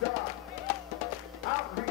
Star Outreach.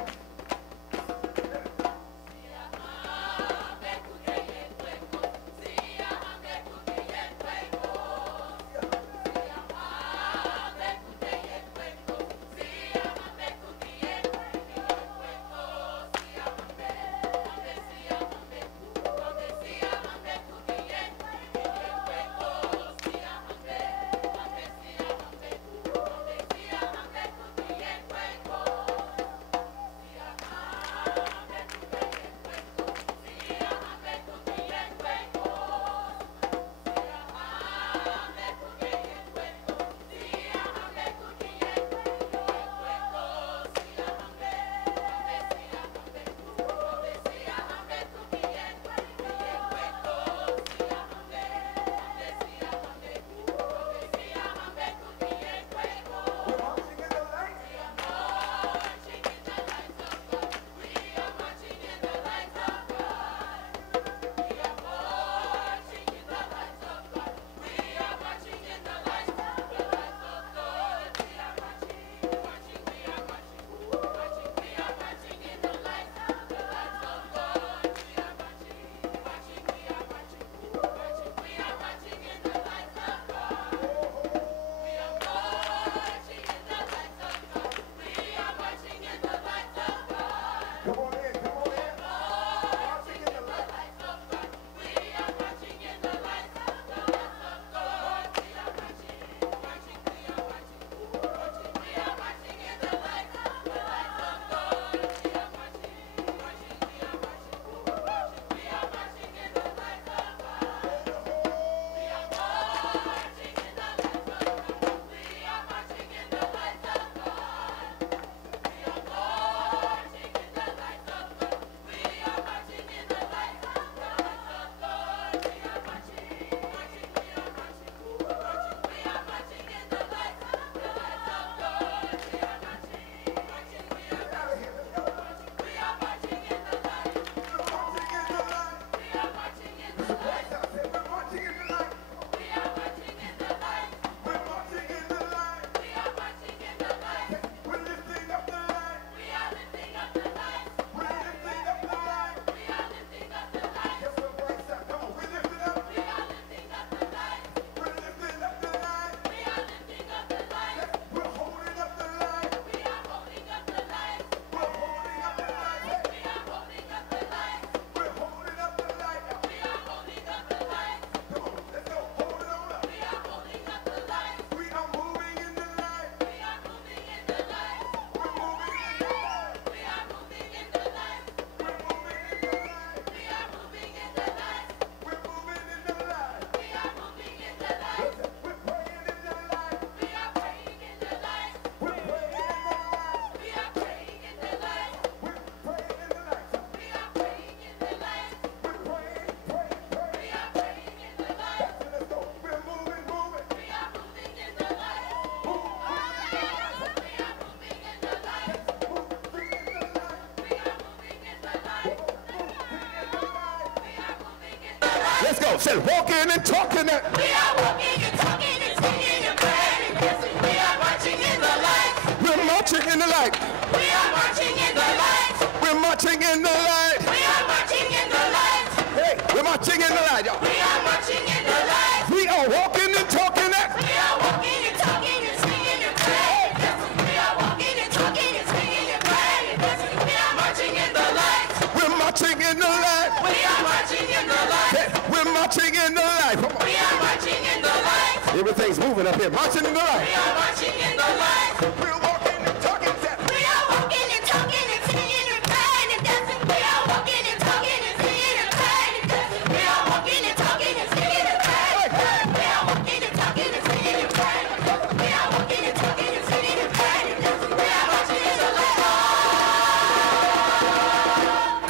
Let's go. Say, walking and talking that. We are walking and talking and singing and praying and dancing. We are marching in the light. We're marching in the light. We are marching in the light. We're marching in the light. We are marching in the light. Hey, we're marching in the light, y'all. We are marching in the light. We are walking and talking that. We are walking and talking and singing and praying and dancing. We are walking and talking and singing and praying and dancing. We are marching in the light. We're marching in the light. We are marching in the light. Hey, we're marching in the light. Come on. We are marching in the light. Everything's moving up here. Marching in the light. We are marching in the light. We're walking and talking that. We are walking and talking and singing and praying and dancing. We are walking and talking and singing and praying and dancing. We are walking and talking and singing and praying. We are walking and talking and singing and praying. We are walking and talking and singing and praying and dancing. We are marching in the light.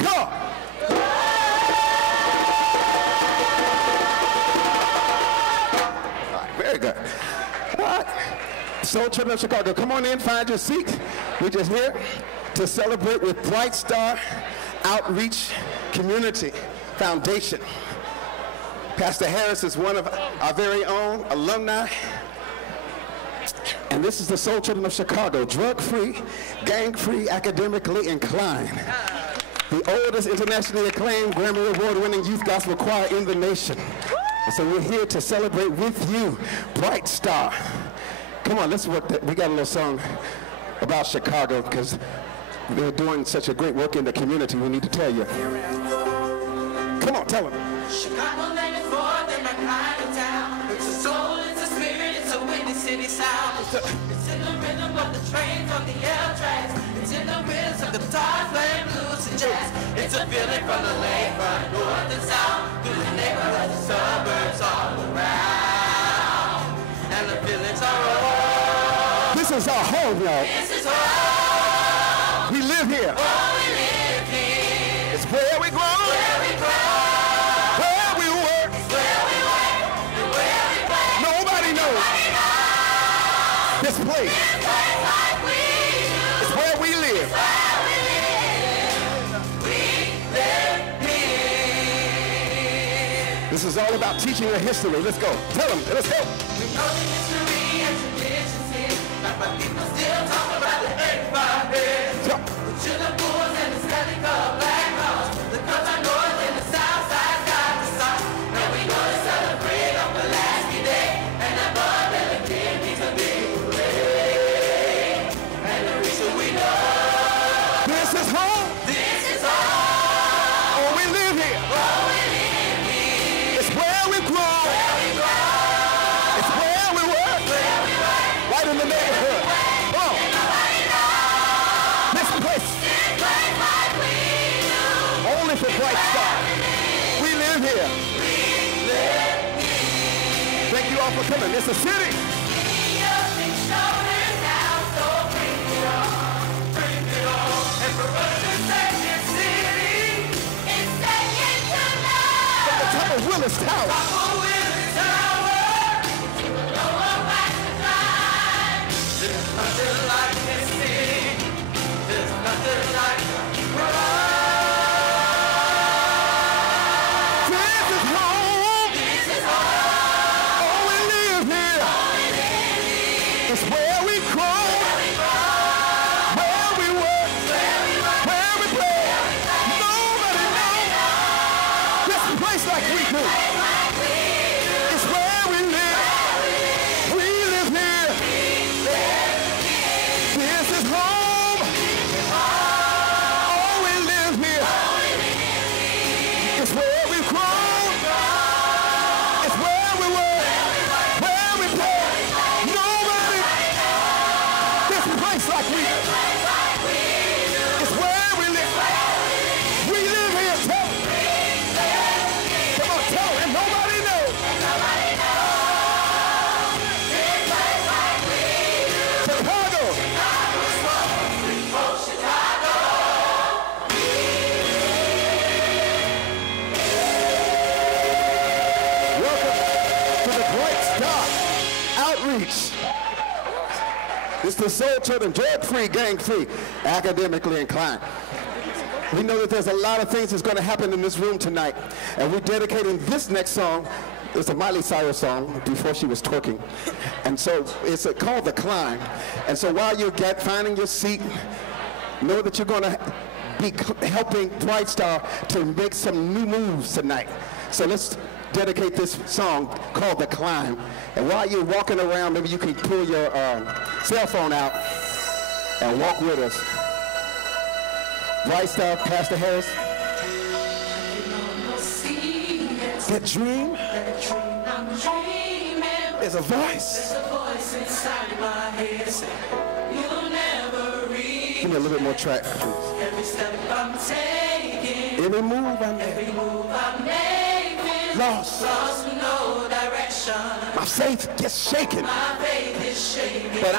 Go. Very good. All right. Soul Children of Chicago, come on in, find your seat. We're just here to celebrate with Bright Star Outreach Community Foundation. Pastor Harris is one of our very own alumni, And this is the Soul Children of Chicago, drug-free, gang-free, academically inclined. The oldest internationally acclaimed Grammy Award-winning youth gospel choir in the nation. And so we're here to celebrate with you, Bright Star. Come on, let's work that. We got a little song about Chicago because they're doing such a great work in the community. We need to tell you. Come on, tell them. Chicago land is more than a kind of town. It's a soul, it's a spirit, it's a windy city sound. It's in the rhythm of the trains on the L tracks. It's in the rhythms of the guitars playing blues and jazz. It's a feeling from the lakefront, north and south, through the neighborhoods and suburbs all around. And the feelings are all. This is our home, y'all. This is home. We live here. Oh, we live here. It's where we grow. Where we grow. Where we work. Where we work. And where we play. Nobody knows this place. This place like we do. It's where we live. Where we live. We live here. This is all about teaching a history. Let's go. Tell them. Let's go. We know the history and traditions here. Like my people still talk about the 85 years. Yeah. The sugar bulls and the Stanley Cup Black Hawks. The Cubs are north and the south side got the sock. And we gonna celebrate on Pulaski Day. And the bud and the kid needs a big parade. And the reason we know This is home. this is home. Oh, we live here. Oh, we live here. It's where we grow. Where we grow. It's where we work. Where we work. Right in the neighborhood. Come on. Nobody knows. This place. This place like we do. Only for Bright Star. We live here. Thank you all for coming. It's a city. From the top of Willis Tower. This is home. Oh, we live here. It's where we grow. Where we work. Where we play. Nobody knows this place like we do. It's where we live. We live here. This is home. Oh, we live here. It's where we grow. It's where we work. Where we play. Nobody. This place like we do. It's where we live. We live here. Tell them. Come on, tell them. And nobody knows. Chicago. Welcome to the Bright Star Outreach. It's the Soul Children, drug-free, gang-free, academically inclined. We know that there's a lot of things that's going to happen in this room tonight, and we're dedicating this next song. It's a Miley Cyrus song before she was twerking, and so it's called The Climb. And so while you're finding your seat, know that you're going to be helping Bright Star to make some new moves tonight. So let's dedicate this song called The Climb. And while you're walking around, maybe you can pull your cell phone out and walk with us. Bright Star, Pastor Harris. That dream is a voice. Give me a little bit more track, please. Every step I'm taking, Every move I make, every move I'm making, lost. lost with no direction. My faith gets shaken, My faith is shaking. but I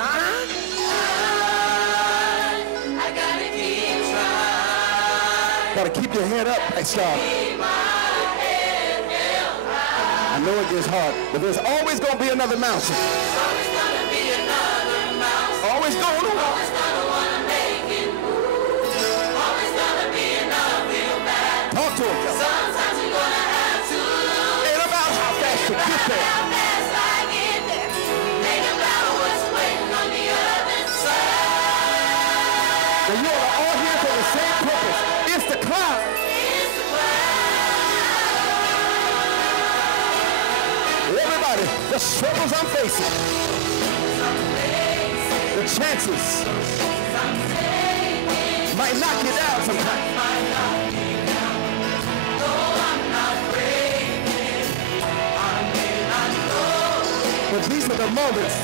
gotta keep trying. gotta keep your head up, Bright Star. Keep my head held high. I know it gets hard, but there's always gonna be another mountain. Always gonna be another mouse. Always gonna. Always gonna wanna make it move. Always gonna be enough real bad. Talk to him. Sometimes you're gonna have to lose. Ain't about how fast you get there. How fast I get there. Ain't about what's waiting on Now you are all here for the same purpose. It's the climb. Everybody, the struggles I'm facing, the chances might knock you down sometimes. But these are the moments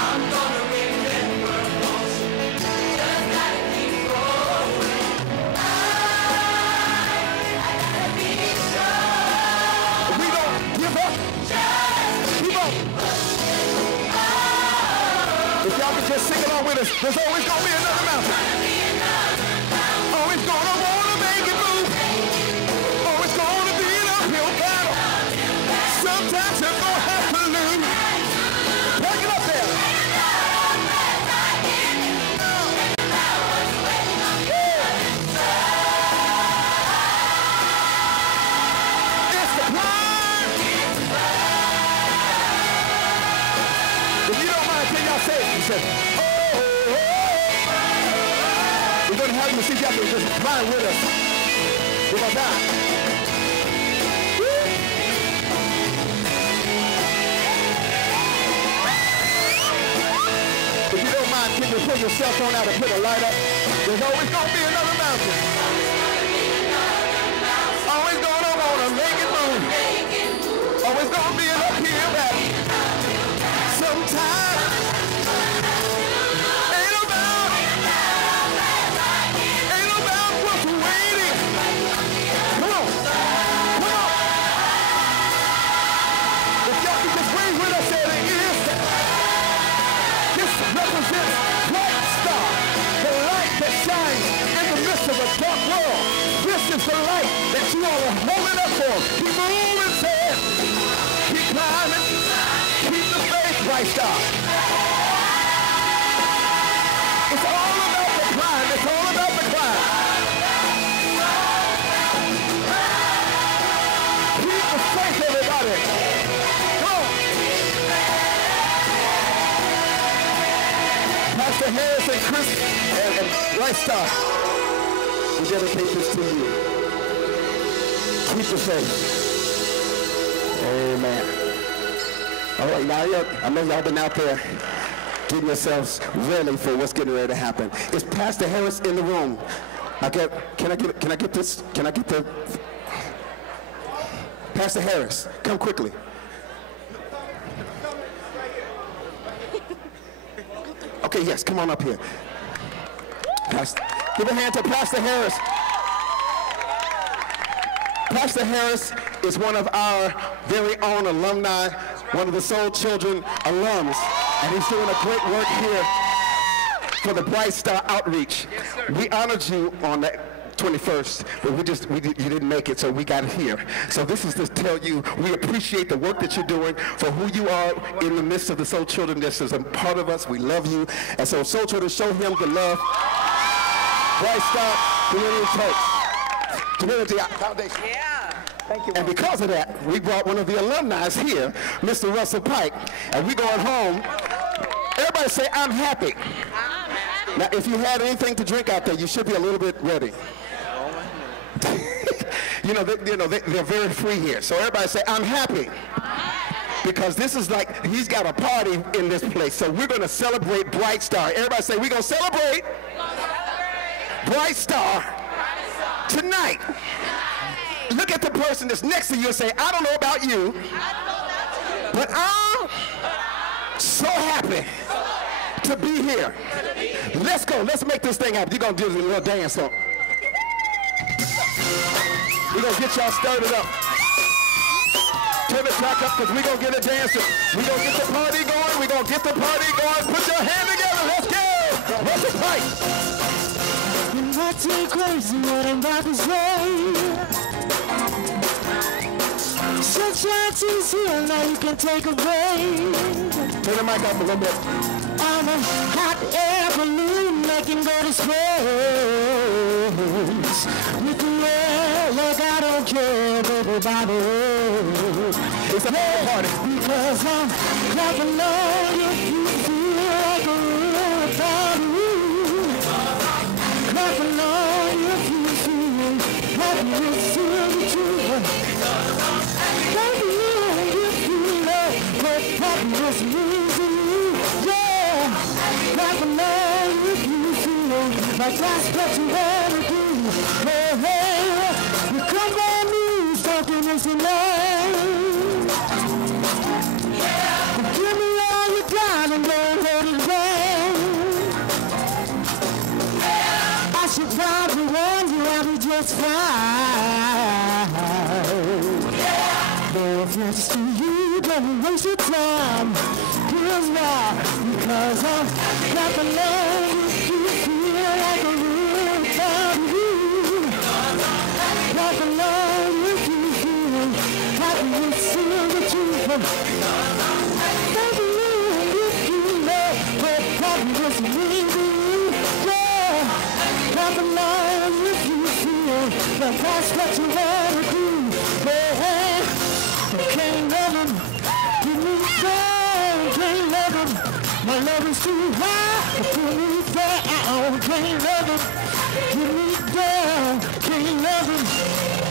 I'm gonna remember most. Just gotta keep going. I gotta be strong. we don't give up. Keep on. If y'all could just sing along with us, there's always gonna be another mountain. Always gonna wanna make it move. Always gonna be an uphill battle. Sometimes you're gonna have to lose. Take it up there. It's the climb. If you don't mind, can y'all say it? You say, oh, oh, oh. We're gonna have you see y'all can just climb with us. We're gonna die. If you don't mind, can you pull your cell phone out and put a light up? There's always gonna be another mountain. Always gonna wanna make it move. Always gonna be an uphill battle. Sometimes ain't about what's waiting. Come on, come on. If y'all can just raise with us at it is. This represents bright star, the light that shines in the midst of a dark world. This is the light that you all are holding up for. Keep moving, say it. Keep climbing. Keep the faith, bright star. It's all about the climb. It's all about the climb. Keep the faith, everybody. Come on. Pastor Harris and Chris and Bright Star, we dedicate this to you. Keep the faith. Amen. All right, now I know y'all been out there getting yourselves ready for what's getting ready to happen. Is Pastor Harris in the room? Can I get this? Can I get the Pastor Harris? Come quickly. Okay, yes, come on up here. Give a hand to Pastor Harris. Pastor Harris is one of our very own alumni, one of the Soul Children alums, and he's doing a great work here for the Bright Star Outreach. We honored you on that 21st, but you didn't make it, so we got it here. So this is to tell you we appreciate the work that you're doing for who you are in the midst of the Soul Children. This is a part of us. We love you. And so Soul Children, show him the love. Bright Star Community Foundation. Yeah. Thank you. And because of that, we brought one of the alumni here, Mr. Russell Pike, and we're going home. Everybody say, I'm happy. I'm happy. Now, if you had anything to drink out there, you should be a little bit ready. They're very free here. So everybody say, I'm happy. Because this is like, he's got a party in this place. So we're going to celebrate Bright Star. Everybody say, we're going to celebrate Bright Star tonight. Look at the person that's next to you and say, I don't know about you, but I'm so happy to be here. Let's go. Let's make this thing happen. You're going to do a little dance on. We're going to get y'all started up. Turn the track up because we're going to get a dancing. We're going to get the party going. We're going to get the party going. Put your hand together. Let's go. What's the fight? You're not too crazy what I'm about to say. Sunshine is here, now you can take a break. Turn the mic up a little bit. I'm a hot air balloon making go to space. With the air, look, I don't care, everybody. It's a party. Because I'm clapping on you, you feel like a real like that's what you wanna do. Hey, hey, you come on me, talking is your name. Give me all you got and don't let it rain. I should probably warn you I'll be just fine. No offense to you, don't waste your time. Here's why, because I'm not alone. You feel like a real time you. Not alone if you feel like you feel the truth. Not alone if you know what probably just means to you. Yeah. Not alone if you feel that that's what you wanna do. Hey, can't love him, give me down, can't love him. My love is too high, put me down, can't love him. Give me down, can't love him.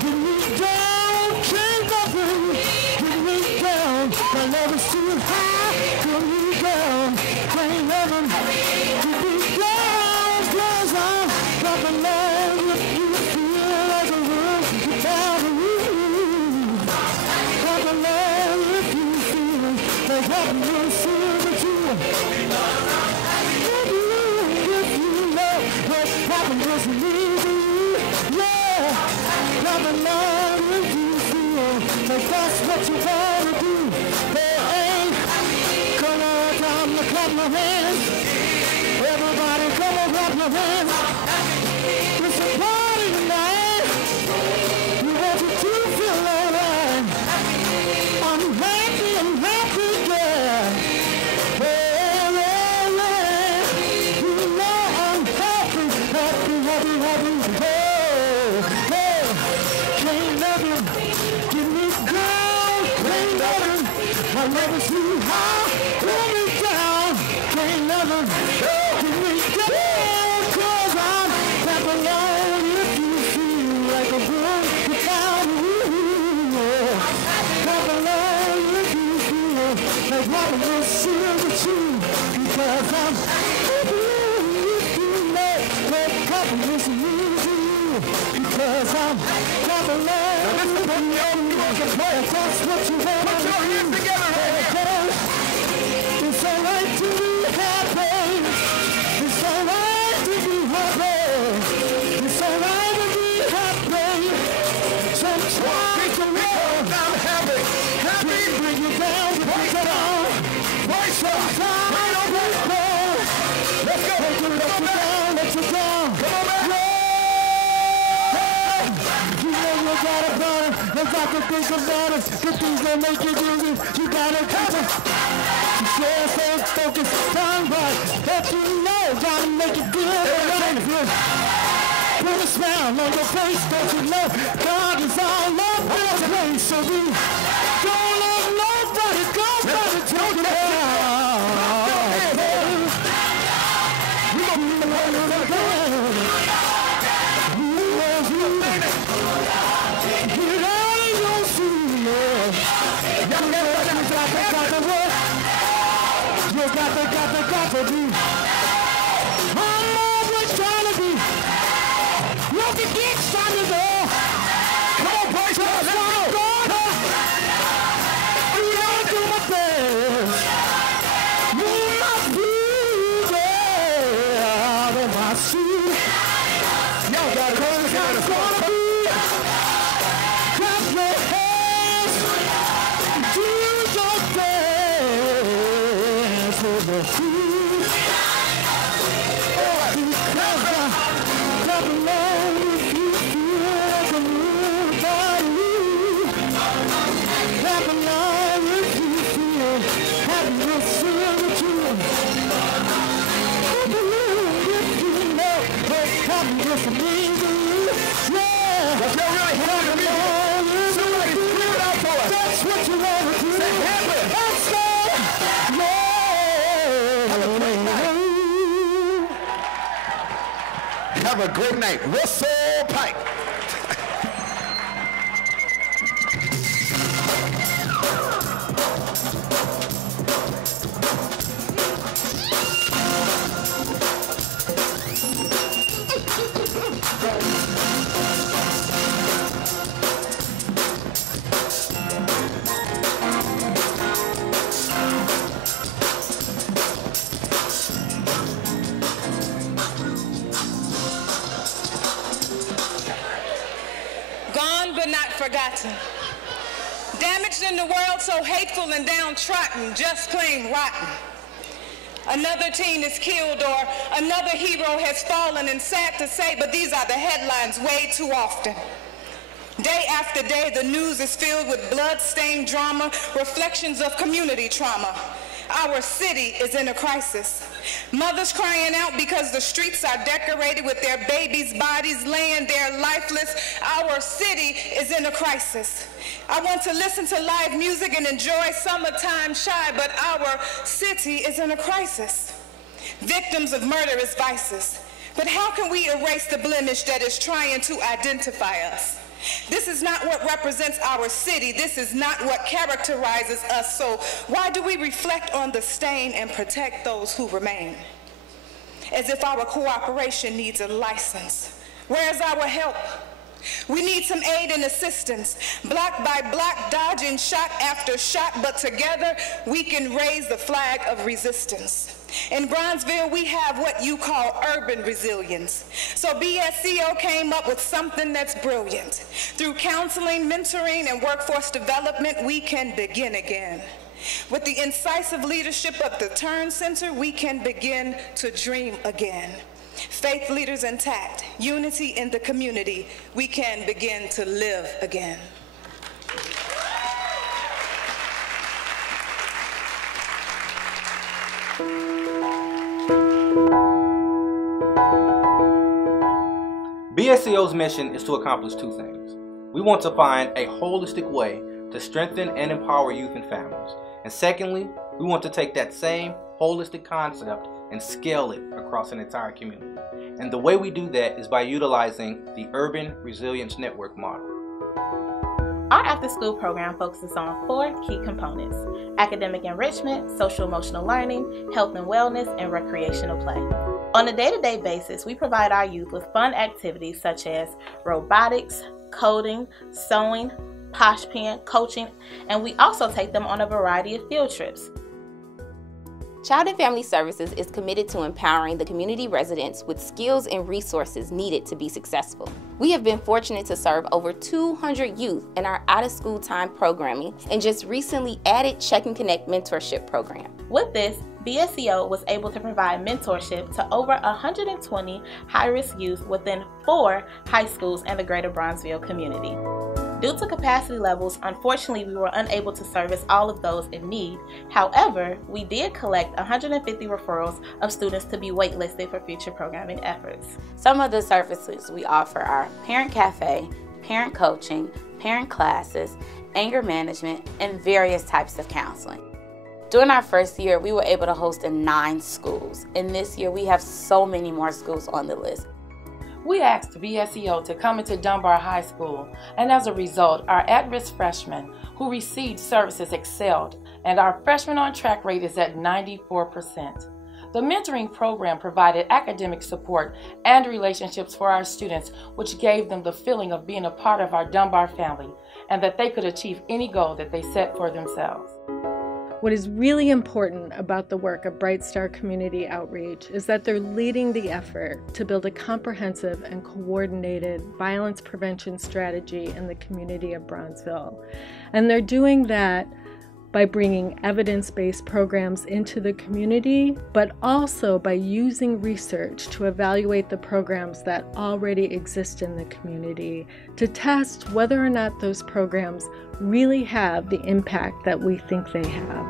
Give me down, can't love him. Give me down, my love is too high, put me down, can't love him. Give me down, 'cause I'm not alone if you feel like a room without a roof. Not alone if you feel like happiness is the truth. Not alone if you know what happiness means to you. Yeah. Not alone if you feel like that's what you wanna do. Hey, come on, time to clap my hands. Everybody come on, clap your hands. It's a party tonight. We want you to feel alright. I'm happy, yeah. Hey, you know I'm happy. Hey, can't love you. Give me down, can't love you. My love is too high, pull me down. Can't love you. Give me down, 'cause I'm not alone if you feel like a boy without you. Not alone if you feel like happiness is the truth. Because I'm not alone if you know what happiness means to you. Because I'm not alone. Now this is what you can play. That's what you want. Put your hands together. It's alright to be happy. It's alright to be happy. It's alright to be happy. Sometimes you know I'm happy. Happy bring you down, bring you down. Voice up. Right on this floor. Let's go. Let you down, let you down. Come on, man. You know you got it, brother. You got to think about it. The things that make you dizzy, you gotta keep it. Stay focused, time right. Let you know, gotta make it good. Put a smile on your face, don't you know? God is all over the place, so we don't let nobody go by the take it down. We gon' be the one who's again. You was you. Get out of your seat, yeah. You got the work. You got to be. I'm always trying to be. Look at this side of the door. Come on, boys, let's go. I'm gonna do my best. You must be there out of my seat. Y'all got it. I'm gonna be. Clap your hands. Do your dance with the feet. Clap along if you feel like a new body. Clap along if you feel happiness in the truth. Clap along if you know what happiness means to you. Yeah. That's not really happy to me. Somebody scream it out for us. That's what you want to do. Say happy. Let's go. Yeah. Have a great night. Have a great night. Whistle pipe. forgotten. Damaged in the world, so hateful and downtrodden, just plain rotten. Another teen is killed or another hero has fallen, and sad to say, but these are the headlines way too often. Day after day, the news is filled with blood-stained drama, reflections of community trauma. Our city is in a crisis. Mothers crying out because the streets are decorated with their babies' bodies laying there lifeless. Our city is in a crisis. I want to listen to live music and enjoy summertime shy, but our city is in a crisis. Victims of murderous vices. But how can we erase the blemish that is trying to identify us? This is not what represents our city. This is not what characterizes us. So why do we reflect on the stain and protect those who remain? As if our cooperation needs a license. Where's our help? We need some aid and assistance, block by block, dodging shot after shot, but together we can raise the flag of resistance. In Bronzeville, we have what you call urban resilience. So BSCO came up with something that's brilliant. Through counseling, mentoring, and workforce development, we can begin again. With the incisive leadership of the Turn Center, we can begin to dream again. Faith leaders intact, unity in the community, we can begin to live again. BSCO's mission is to accomplish two things. We want to find a holistic way to strengthen and empower youth and families. And secondly, we want to take that same holistic concept and scale it across an entire community. And the way we do that is by utilizing the Urban Resilience Network model. Our after-school program focuses on 4 key components: academic enrichment, social-emotional learning, health and wellness, and recreational play. On a day-to-day basis, we provide our youth with fun activities such as robotics, coding, sewing, posh pen, coaching, and we also take them on a variety of field trips. Child and Family Services is committed to empowering the community residents with skills and resources needed to be successful. We have been fortunate to serve over 200 youth in our out-of-school time programming and just recently added Check and Connect mentorship program. With this, BSCO was able to provide mentorship to over 120 high-risk youth within 4 high schools in the greater Bronzeville community. Due to capacity levels, unfortunately, we were unable to service all of those in need. However, we did collect 150 referrals of students to be waitlisted for future programming efforts. Some of the services we offer are parent cafe, parent coaching, parent classes, anger management, and various types of counseling. During our first year, we were able to host in 9 schools, and this year we have so many more schools on the list. We asked BSCO to come into Dunbar High School, and as a result, our at-risk freshmen who received services excelled, and our freshman on-track rate is at 94%. The mentoring program provided academic support and relationships for our students, which gave them the feeling of being a part of our Dunbar family, and that they could achieve any goal that they set for themselves. What is really important about the work of Bright Star Community Outreach is that they're leading the effort to build a comprehensive and coordinated violence prevention strategy in the community of Bronzeville. And they're doing that by bringing evidence-based programs into the community, but also by using research to evaluate the programs that already exist in the community to test whether or not those programs really have the impact that we think they have.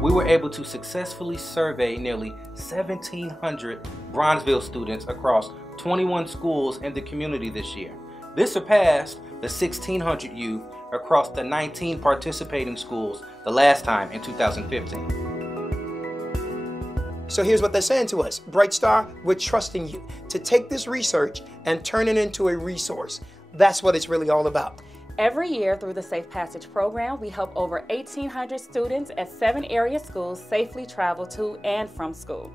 We were able to successfully survey nearly 1,700 Bronzeville students across 21 schools in the community this year. This surpassed the 1,600 youth across the 19 participating schools the last time in 2015. So here's what they're saying to us. Bright Star, we're trusting you to take this research and turn it into a resource. That's what it's really all about. Every year through the Safe Passage program, we help over 1,800 students at 7 area schools safely travel to and from school.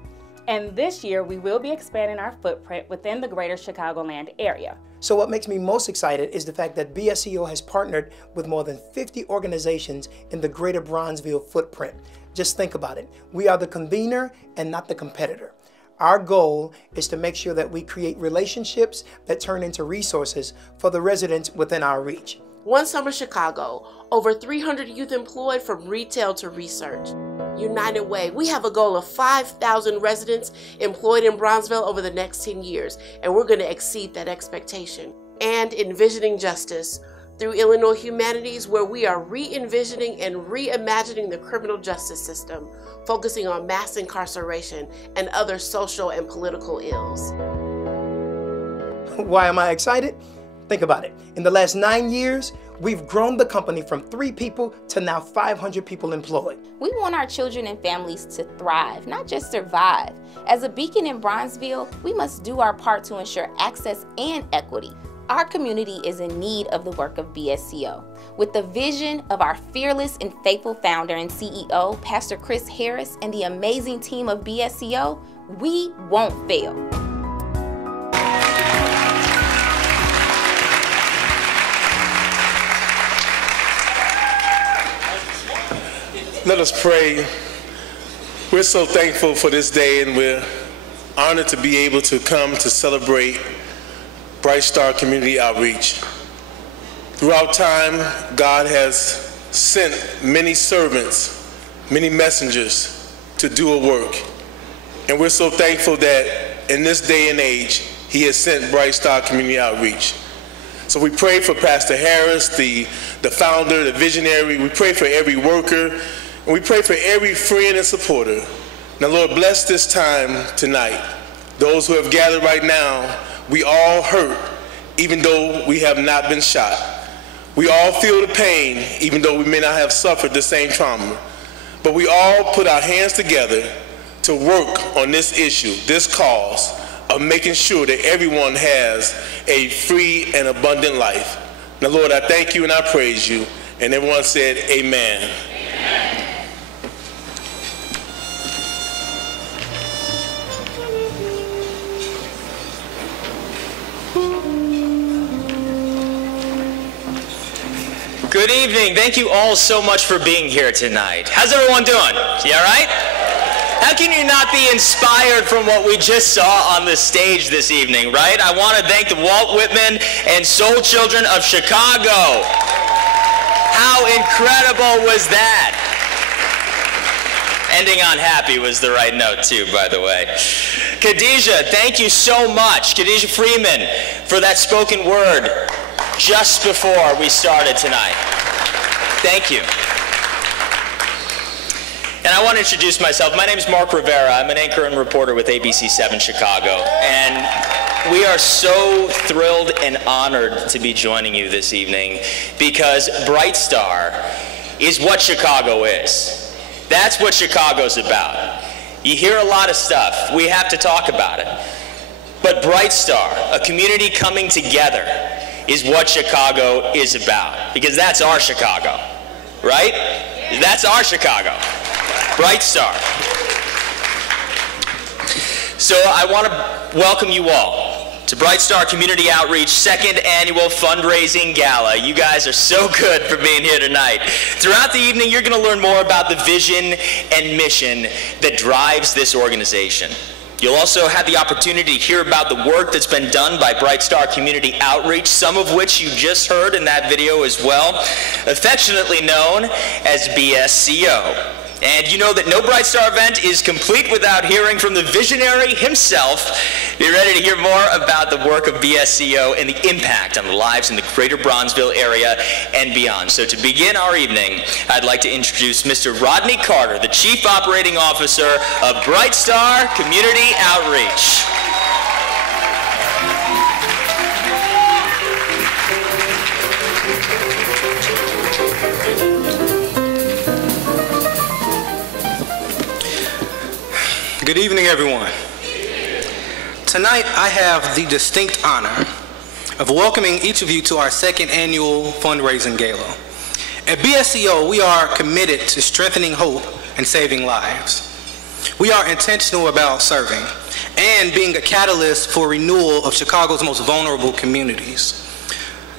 And this year, we will be expanding our footprint within the greater Chicagoland area. So what makes me most excited is the fact that BSCO has partnered with more than 50 organizations in the greater Bronzeville footprint. Just think about it. We are the convener and not the competitor. Our goal is to make sure that we create relationships that turn into resources for the residents within our reach. One Summer Chicago, over 300 youth employed from retail to research. United Way, we have a goal of 5,000 residents employed in Bronzeville over the next 10 years, and we're going to exceed that expectation. And Envisioning Justice, through Illinois Humanities, where we are re-envisioning and reimagining the criminal justice system, focusing on mass incarceration and other social and political ills. Why am I excited? Think about it. In the last 9 years, we've grown the company from 3 people to now 500 people employed. We want our children and families to thrive, not just survive. As a beacon in Bronzeville, we must do our part to ensure access and equity. Our community is in need of the work of BSCO. With the vision of our fearless and faithful founder and CEO, Pastor Chris Harris, and the amazing team of BSCO, we won't fail. Let us pray. We're so thankful for this day, and we're honored to be able to come to celebrate Bright Star Community Outreach. Throughout time, God has sent many servants, many messengers to do a work. And we're so thankful that in this day and age, He has sent Bright Star Community Outreach. So we pray for Pastor Harris, the founder, the visionary. We pray for every worker. And we pray for every friend and supporter. Now, Lord, bless this time tonight. Those who have gathered right now, we all hurt, even though we have not been shot. We all feel the pain, even though we may not have suffered the same trauma. But we all put our hands together to work on this issue, this cause of making sure that everyone has a free and abundant life. Now, Lord, I thank you and I praise you. And everyone said, amen. Amen. Good evening. Thank you all so much for being here tonight. How's everyone doing? You all right? How can you not be inspired from what we just saw on the stage this evening, right? I want to thank the Walt Whitman and Soul Children of Chicago. How incredible was that? Ending on happy was the right note too, by the way. Khadijah, thank you so much. Khadijah Freeman for that spoken word just before we started tonight. Thank you. And I want to introduce myself. My name is Mark Rivera. I'm an anchor and reporter with ABC 7 Chicago. And we are so thrilled and honored to be joining you this evening because Bright Star is what Chicago is. That's what Chicago's about. You hear a lot of stuff. We have to talk about it. But Bright Star, a community coming together, is what Chicago is about. Because that's our Chicago, right? That's our Chicago. Bright Star. So I want to welcome you all to Bright Star Community Outreach 2nd Annual Fundraising Gala. You guys are so good for being here tonight. Throughout the evening, you're going to learn more about the vision and mission that drives this organization. You'll also have the opportunity to hear about the work that's been done by Bright Star Community Outreach, some of which you just heard in that video as well, affectionately known as BSCO. And you know that no Bright Star event is complete without hearing from the visionary himself. Be ready to hear more about the work of BSCO and the impact on the lives in the greater Bronzeville area and beyond. So to begin our evening, I'd like to introduce Mr. Rodney Carter, the Chief Operating Officer of Bright Star Community Outreach. Good evening, everyone. Tonight, I have the distinct honor of welcoming each of you to our 2nd Annual Fundraising Gala. At BSCO, we are committed to strengthening hope and saving lives. We are intentional about serving and being a catalyst for renewal of Chicago's most vulnerable communities.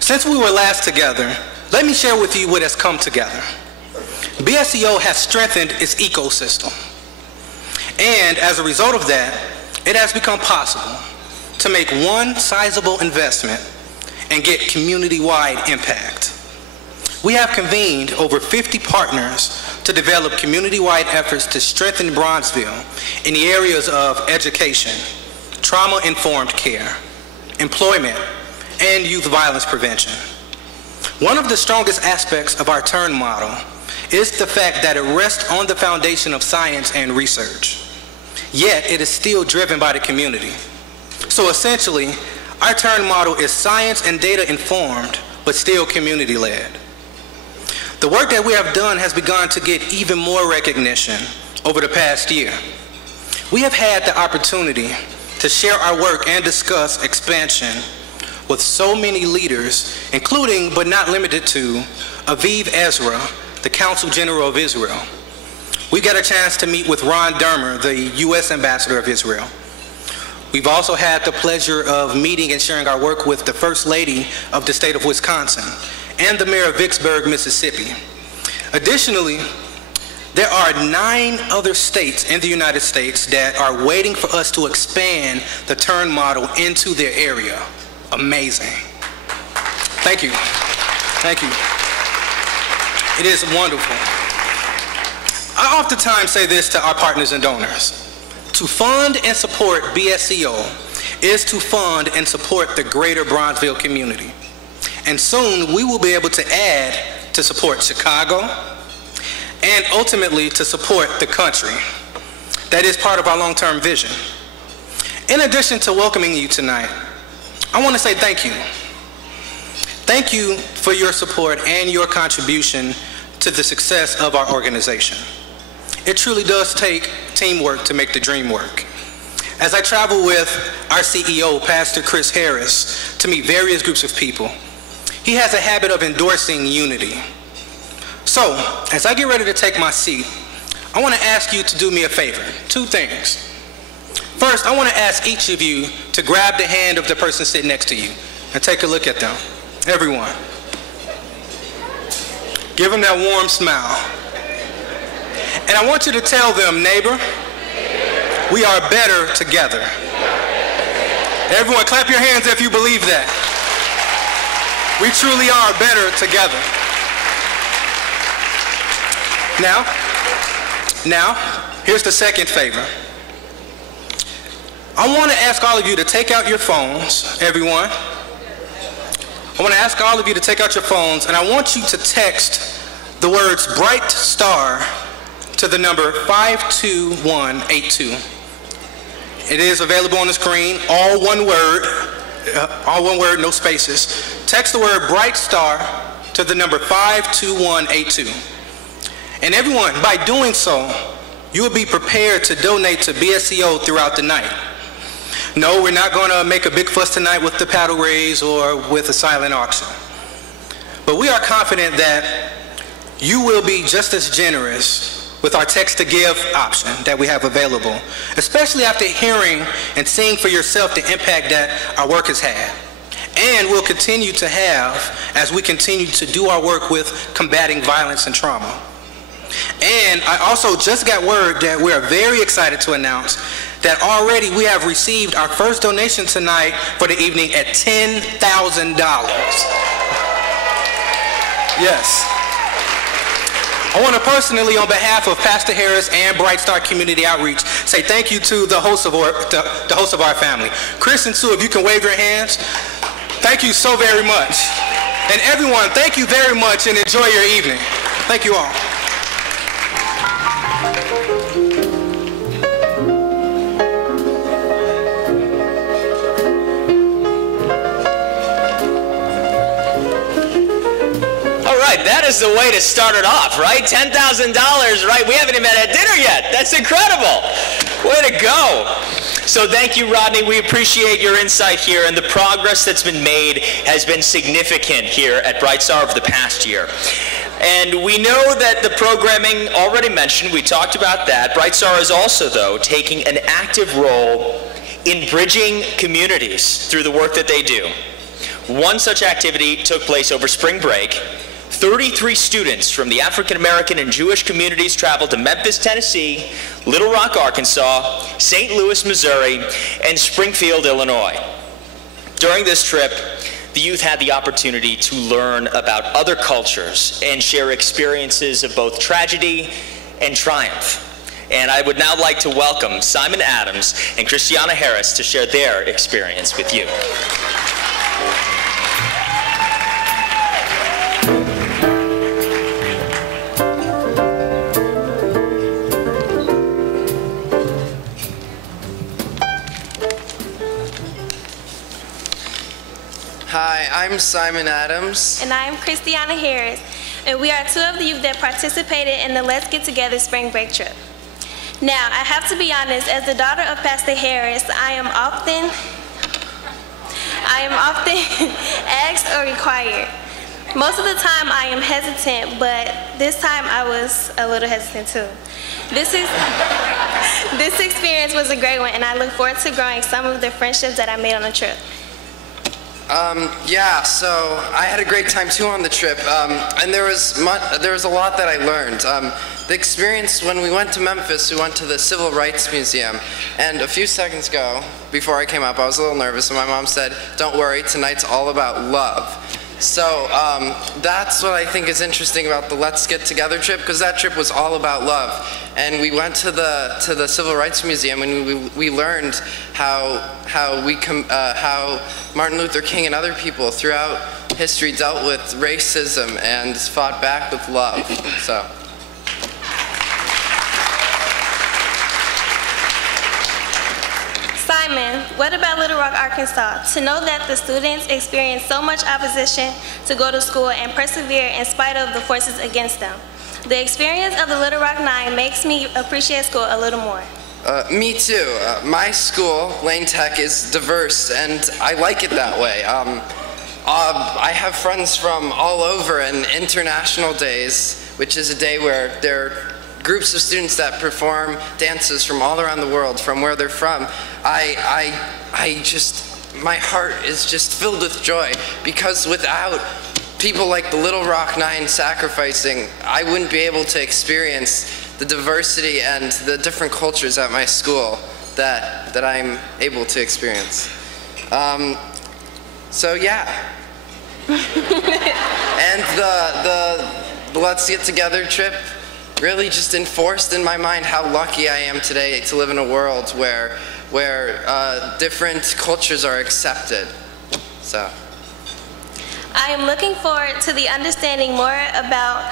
Since we were last together, let me share with you what has come together. BSCO has strengthened its ecosystem. And as a result of that, it has become possible to make one sizable investment and get community-wide impact. we have convened over 50 partners to develop community-wide efforts to strengthen Bronzeville in the areas of education, trauma-informed care, employment, and youth violence prevention. One of the strongest aspects of our TURN model is the fact that it rests on the foundation of science and research, yet it is still driven by the community. So essentially, our TURN model is science and data informed, but still community led. The work that we have done has begun to get even more recognition over the past year. We have had the opportunity to share our work and discuss expansion with so many leaders, including but not limited to Aviv Ezra, the Consul General of Israel. We got a chance to meet with Ron Dermer, the U.S. Ambassador of Israel. We've also had the pleasure of meeting and sharing our work with the First Lady of the state of Wisconsin and the Mayor of Vicksburg, Mississippi. Additionally, there are 9 other states in the United States that are waiting for us to expand the TURN model into their area. Amazing. Thank you. Thank you. It is wonderful. I oftentimes say this to our partners and donors. To fund and support BSCO is to fund and support the greater Bronzeville community. And soon we will be able to add to support Chicago and ultimately to support the country. That is part of our long-term vision. In addition to welcoming you tonight, I want to say thank you. Thank you for your support and your contribution to the success of our organization. It truly does take teamwork to make the dream work. As I travel with our CEO, Pastor Chris Harris, to meet various groups of people, he has a habit of endorsing unity. So, as I get ready to take my seat, I want to ask you to do me a favor. 2 things. First, I want to ask each of you to grab the hand of the person sitting next to you and take a look at them. Everyone. Give them that warm smile. And I want you to tell them, neighbor, we are better together. Everyone, clap your hands if you believe that. We truly are better together. Now, here's the second favor. I want to ask all of you to take out your phones, everyone. I want to ask all of you to take out your phones, and I want you to text the words Bright Star to the number 52182. It is available on the screen, all one word, no spaces. Text the word Bright Star to the number 52182. And everyone, by doing so, you will be prepared to donate to BSCO throughout the night. No, we're not going to make a big fuss tonight with the paddle raise or with a silent auction. But we are confident that you will be just as generous with our text to give option that we have available, especially after hearing and seeing for yourself the impact that our work has had and will continue to have as we continue to do our work with combating violence and trauma. And I also just got word that we are very excited to announce that already we have received our first donation tonight for the evening at $10,000. Yes. I want to personally, on behalf of Pastor Harris and Bright Star Community Outreach, say thank you to the hosts of our family. Chris and Sue, if you can wave your hands, thank you so very much. And everyone, thank you very much and enjoy your evening. Thank you all. That is the way to start it off, right? $10,000, right? We haven't even had dinner yet. That's incredible. Way to go. So thank you, Rodney. We appreciate your insight here, and the progress that's been made has been significant here at Bright Star over the past year. And we know that the programming already mentioned, we talked about that. Bright Star is also, though, taking an active role in bridging communities through the work that they do. One such activity took place over spring break. 33 students from the African American and Jewish communities traveled to Memphis, Tennessee, Little Rock, Arkansas, St. Louis, Missouri, and Springfield, Illinois. During this trip, the youth had the opportunity to learn about other cultures and share experiences of both tragedy and triumph. And I would now like to welcome Simon Adams and Christiana Harris to share their experience with you. Hi, I'm Simon Adams. And I am Christiana Harris, and we are two of the youth that participated in the Let's Get Together spring break trip. Now, I have to be honest, as the daughter of Pastor Harris, I am often asked or required. Most of the time I am hesitant, but this time I was a little hesitant too. This experience was a great one, and I look forward to growing some of the friendships that I made on the trip. Yeah, so I had a great time too on the trip, and there was a lot that I learned. The experience when we went to Memphis, we went to the Civil Rights Museum, and a few seconds ago, before I came up, I was a little nervous, and my mom said, "Don't worry, tonight's all about love." So that's what I think is interesting about the Let's Get Together trip, because that trip was all about love. And we went to the Civil Rights Museum, and we learned how Martin Luther King and other people throughout history dealt with racism and fought back with love. So. Simon, what about Little Rock, Arkansas? To know that the students experienced so much opposition to go to school and persevere in spite of the forces against them. The experience of the Little Rock 9 makes me appreciate school a little more. Me too. My school, Lane Tech, is diverse, and I like it that way. I have friends from all over, and International Days, which is a day where there are groups of students that perform dances from all around the world, from where they're from. My heart is just filled with joy, because without people like the Little Rock 9 sacrificing, I wouldn't be able to experience the diversity and the different cultures at my school that I'm able to experience. So yeah. And the Let's Get Together trip really just enforced in my mind how lucky I am today to live in a world where different cultures are accepted. So. I am looking forward to the understanding more about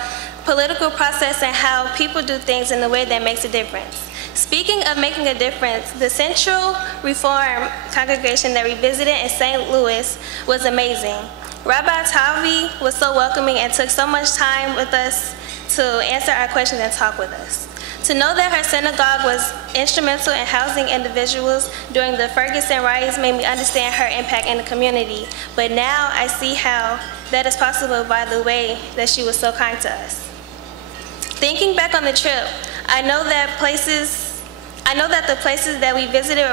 political process and how people do things in the way that makes a difference. Speaking of making a difference, the Central Reform congregation that we visited in St. Louis was amazing. Rabbi Tavi was so welcoming and took so much time with us to answer our questions and talk with us. To know that her synagogue was instrumental in housing individuals during the Ferguson riots made me understand her impact in the community. But now I see how that is possible by the way that she was so kind to us. Thinking back on the trip, I know that the places that we visited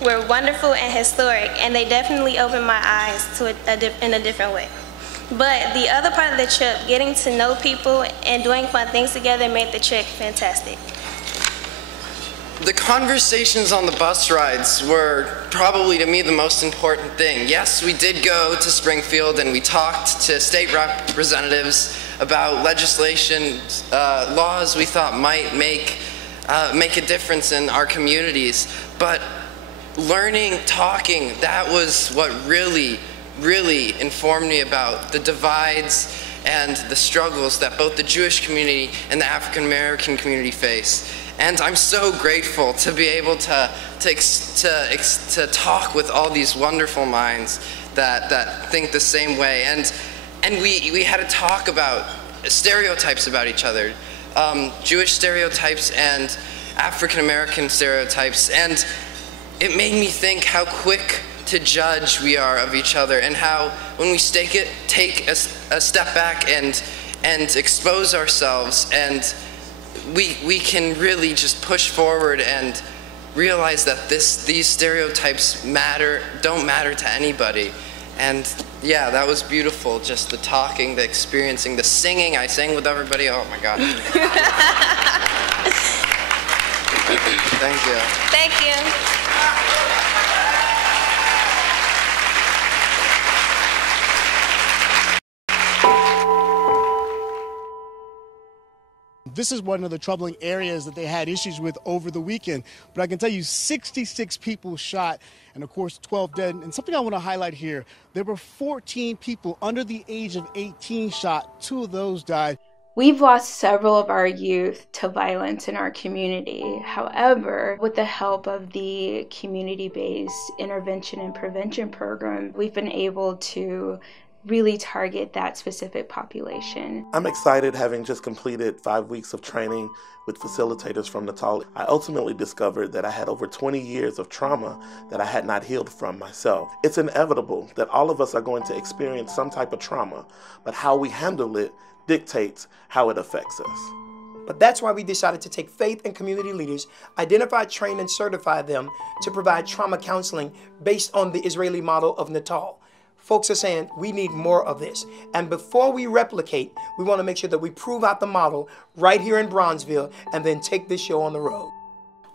were wonderful and historic, and they definitely opened my eyes to in a different way. But the other part of the trip, getting to know people and doing fun things together, made the trip fantastic. The conversations on the bus rides were probably to me the most important thing. Yes, we did go to Springfield and we talked to state representatives about legislation, laws we thought might make a difference in our communities. But learning, talking, that was what really informed me about the divides and the struggles that both the Jewish community and the African American community face. And I'm so grateful to be able to talk with all these wonderful minds that think the same way. And we had to talk about stereotypes about each other, Jewish stereotypes and African American stereotypes. And it made me think how quick to judge we are of each other, and how when we take a step back and expose ourselves, and we can really just push forward and realize that these stereotypes don't matter to anybody. And yeah, that was beautiful, just the talking, the experiencing, the singing. I sang with everybody. Oh my God. Thank you. Thank you. this is one of the troubling areas that they had issues with over the weekend. But I can tell you 66 people shot and, of course, 12 dead. And something I want to highlight here, there were 14 people under the age of 18 shot. 2 of those died. We've lost several of our youth to violence in our community. However, with the help of the community-based intervention and prevention program, we've been able to really target that specific population. I'm excited, having just completed 5 weeks of training with facilitators from Natal. I ultimately discovered that I had over 20 years of trauma that I had not healed from myself. It's inevitable that all of us are going to experience some type of trauma, but how we handle it dictates how it affects us. But that's why we decided to take faith and community leaders, identify, train, and certify them to provide trauma counseling based on the Israeli model of Natal. Folks are saying we need more of this. And before we replicate, we want to make sure that we prove out the model right here in Bronzeville and then take this show on the road.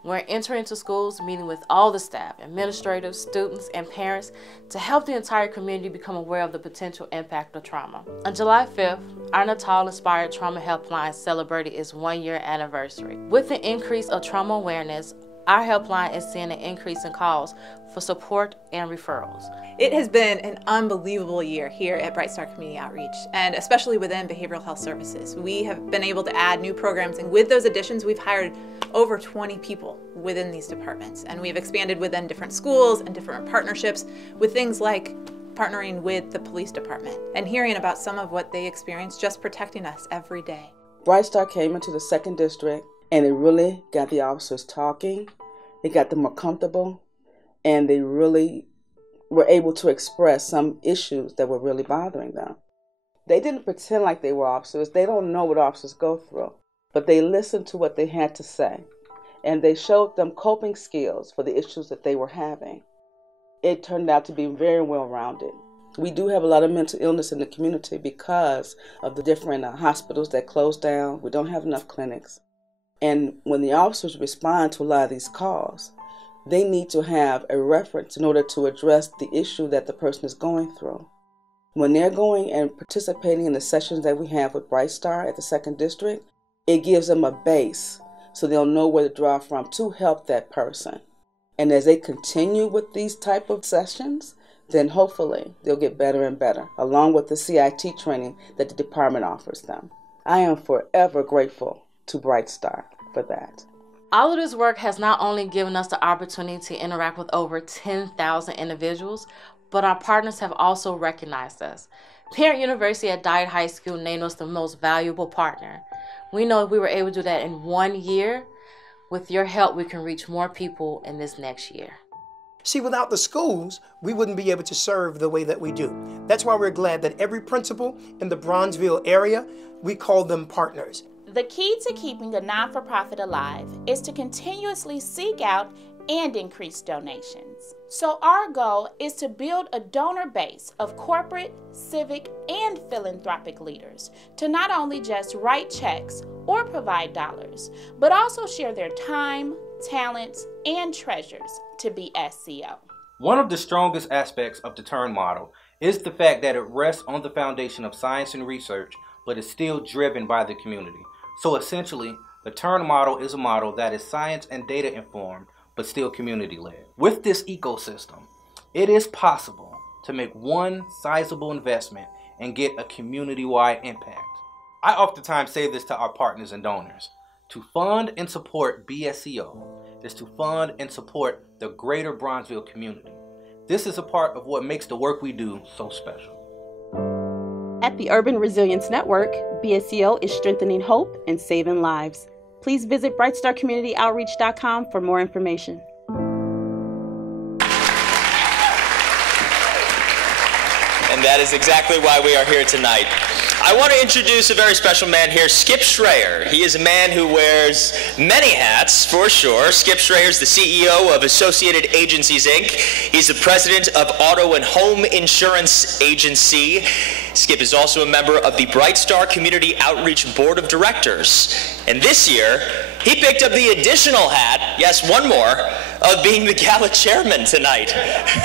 We're entering into schools, meeting with all the staff, administrators, students, and parents to help the entire community become aware of the potential impact of trauma. On July 5th, our Natal-inspired Trauma Helpline celebrated its 1-year anniversary. With the increase of trauma awareness, our helpline is seeing an increase in calls for support and referrals. It has been an unbelievable year here at Bright Star Community Outreach, and especially within behavioral health services. We have been able to add new programs, and with those additions, we've hired over 20 people within these departments, and we've expanded within different schools and different partnerships with things like partnering with the police department and hearing about some of what they experience just protecting us every day. Bright Star came into the 2nd District, and it really got the officers talking. It got them more comfortable, and they really were able to express some issues that were really bothering them. They didn't pretend like they were officers. They don't know what officers go through, but they listened to what they had to say, and they showed them coping skills for the issues that they were having. It turned out to be very well-rounded. We do have a lot of mental illness in the community because of the different hospitals that closed down. We don't have enough clinics. And when the officers respond to a lot of these calls, they need to have a reference in order to address the issue that the person is going through. When they're going and participating in the sessions that we have with Bright Star at the 2nd District, it gives them a base so they'll know where to draw from to help that person. And as they continue with these type of sessions, then hopefully they'll get better and better, along with the CIT training that the department offers them. I am forever grateful to Bright Star for that. All of this work has not only given us the opportunity to interact with over 10,000 individuals, but our partners have also recognized us. Parent University at Dyett High School named us the most valuable partner. We know if we were able to do that in 1 year, with your help, we can reach more people in this next year. See, without the schools, we wouldn't be able to serve the way that we do. That's why we're glad that every principal in the Bronzeville area, we call them partners. The key to keeping a non-for-profit alive is to continuously seek out and increase donations. So our goal is to build a donor base of corporate, civic, and philanthropic leaders to not only just write checks or provide dollars, but also share their time, talents, and treasures to BSCO. One of the strongest aspects of the Turn model is the fact that it rests on the foundation of science and research, but is still driven by the community. So essentially, the Turn model is a model that is science and data informed, but still community led. With this ecosystem, it is possible to make one sizable investment and get a community-wide impact. I oftentimes say this to our partners and donors. To fund and support BSCO is to fund and support the greater Bronzeville community. This is a part of what makes the work we do so special. At the Urban Resilience Network, BSCO is strengthening hope and saving lives. Please visit brightstarcommunityoutreach.com for more information. And that is exactly why we are here tonight. I want to introduce a very special man here, Skip Schreier. He is a man who wears many hats, for sure. Skip Schreier is the CEO of Associated Agencies, Inc. He's the president of Auto and Home Insurance Agency. Skip is also a member of the Bright Star Community Outreach Board of Directors. And this year, he picked up the additional hat, yes, one more, of being the Gala chairman tonight.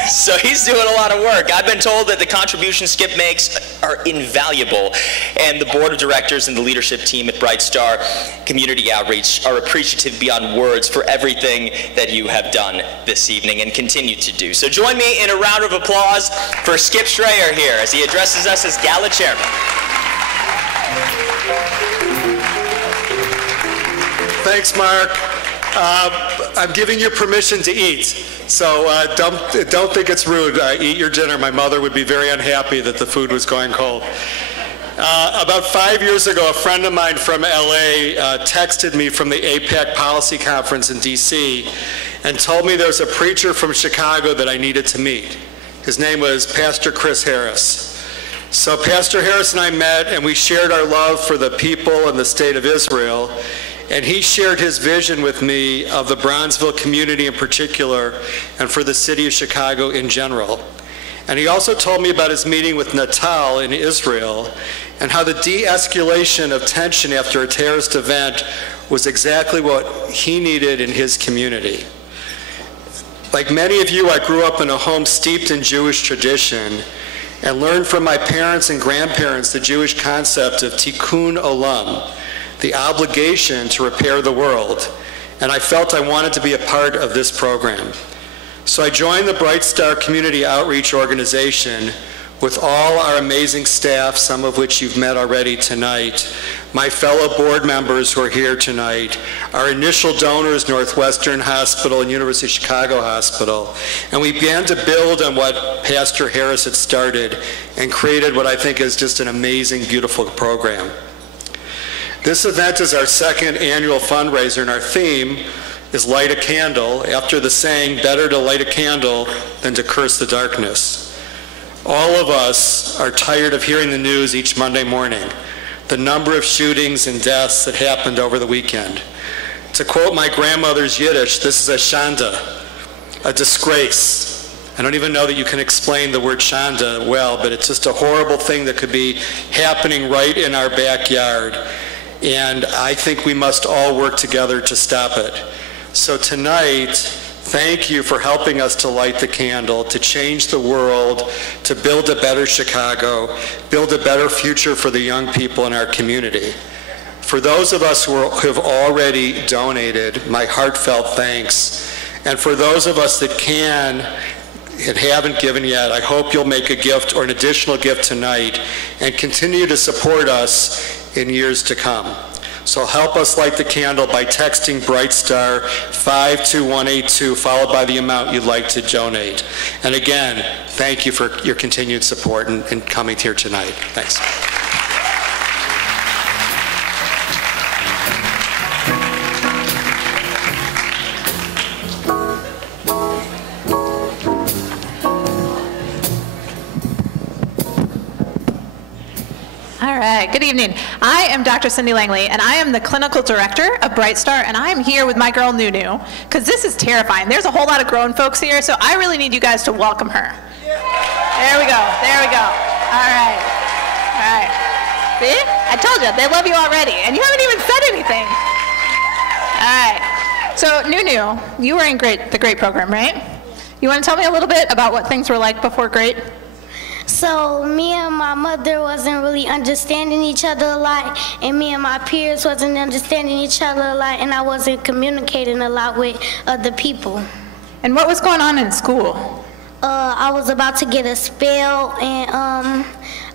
So he's doing a lot of work. I've been told that the contributions Skip makes are invaluable, and the board of directors and the leadership team at Bright Star Community Outreach are appreciative beyond words for everything that you have done this evening and continue to do. So join me in a round of applause for Skip Schreier here as he addresses us as Gala chairman. Thanks, Mark. I'm giving you permission to eat, so don't think it's rude. Eat your dinner. My mother would be very unhappy that the food was going cold. About 5 years ago, a friend of mine from LA texted me from the APAC Policy Conference in DC and told me there's a preacher from Chicago that I needed to meet. His name was Pastor Chris Harris. So Pastor Harris and I met, and we shared our love for the people and the state of Israel. And he shared his vision with me of the Bronzeville community in particular and for the city of Chicago in general. And he also told me about his meeting with Natal in Israel and how the de-escalation of tension after a terrorist event was exactly what he needed in his community. Like many of you, I grew up in a home steeped in Jewish tradition and learned from my parents and grandparents the Jewish concept of tikkun olam, the obligation to repair the world, and I felt I wanted to be a part of this program. So I joined the Bright Star Community Outreach Organization with all our amazing staff, some of which you've met already tonight, my fellow board members who are here tonight, our initial donors, Northwestern Hospital and University of Chicago Hospital, and we began to build on what Pastor Harris had started and created what I think is just an amazing, beautiful program. This event is our second annual fundraiser, and our theme is Light a Candle, after the saying, better to light a candle than to curse the darkness. All of us are tired of hearing the news each Monday morning, the number of shootings and deaths that happened over the weekend. To quote my grandmother's Yiddish, this is a shanda, a disgrace. I don't even know that you can explain the word shanda well, but it's just a horrible thing that could be happening right in our backyard. And I think we must all work together to stop it. So tonight, thank you for helping us to light the candle, to change the world, to build a better Chicago, build a better future for the young people in our community. For those of us who have already donated, my heartfelt thanks. And for those of us that can and haven't given yet, I hope you'll make a gift or an additional gift tonight and continue to support us in years to come. So help us light the candle by texting Bright Star 52182, followed by the amount you'd like to donate. And again, thank you for your continued support and coming here tonight. Thanks. All right, good evening. I am Dr. Cindy Langley, and I am the clinical director of Bright Star, and I am here with my girl Nunu, because this is terrifying. There's a whole lot of grown folks here, so I really need you guys to welcome her. There we go, there we go. All right, all right. See? I told you, they love you already, and you haven't even said anything. All right, so Nunu, you were in the GREAT program, right? You want to tell me a little bit about what things were like before GREAT? So me and my mother wasn't really understanding each other a lot, and me and my peers wasn't understanding each other a lot, and I wasn't communicating a lot with other people. And what was going on in school? I was about to get a spell, and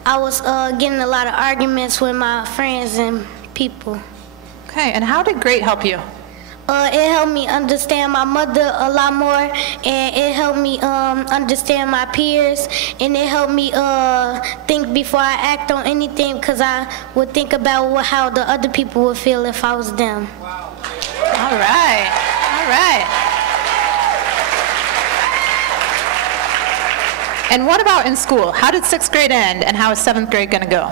I was getting a lot of arguments with my friends and people. Okay, and how did GREAT help you? It helped me understand my mother a lot more, and it helped me understand my peers, and it helped me think before I act on anything, because I would think about how the other people would feel if I was them. Wow. All right, all right. And what about in school? How did 6th grade end, and how is 7th grade going to go?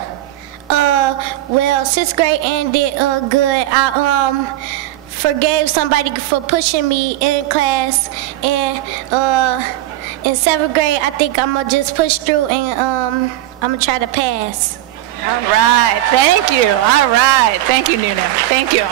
Well, 6th grade ended good. I forgave somebody for pushing me in class, and in 7th grade I think I'm gonna just push through and I'm gonna try to pass. All right, thank you. All right, thank you, Nuna. Thank you.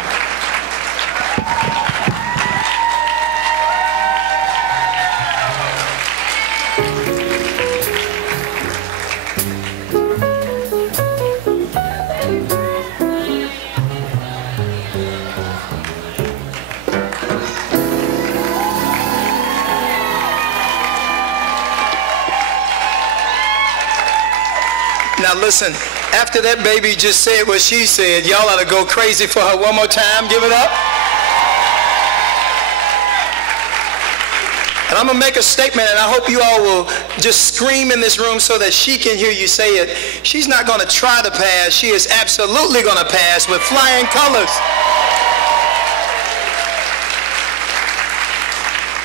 Now listen, after that baby just said what she said, y'all ought to go crazy for her one more time. Give it up. And I'm going to make a statement, and I hope you all will just scream in this room so that she can hear you say it. She's not going to try to pass. She is absolutely going to pass with flying colors.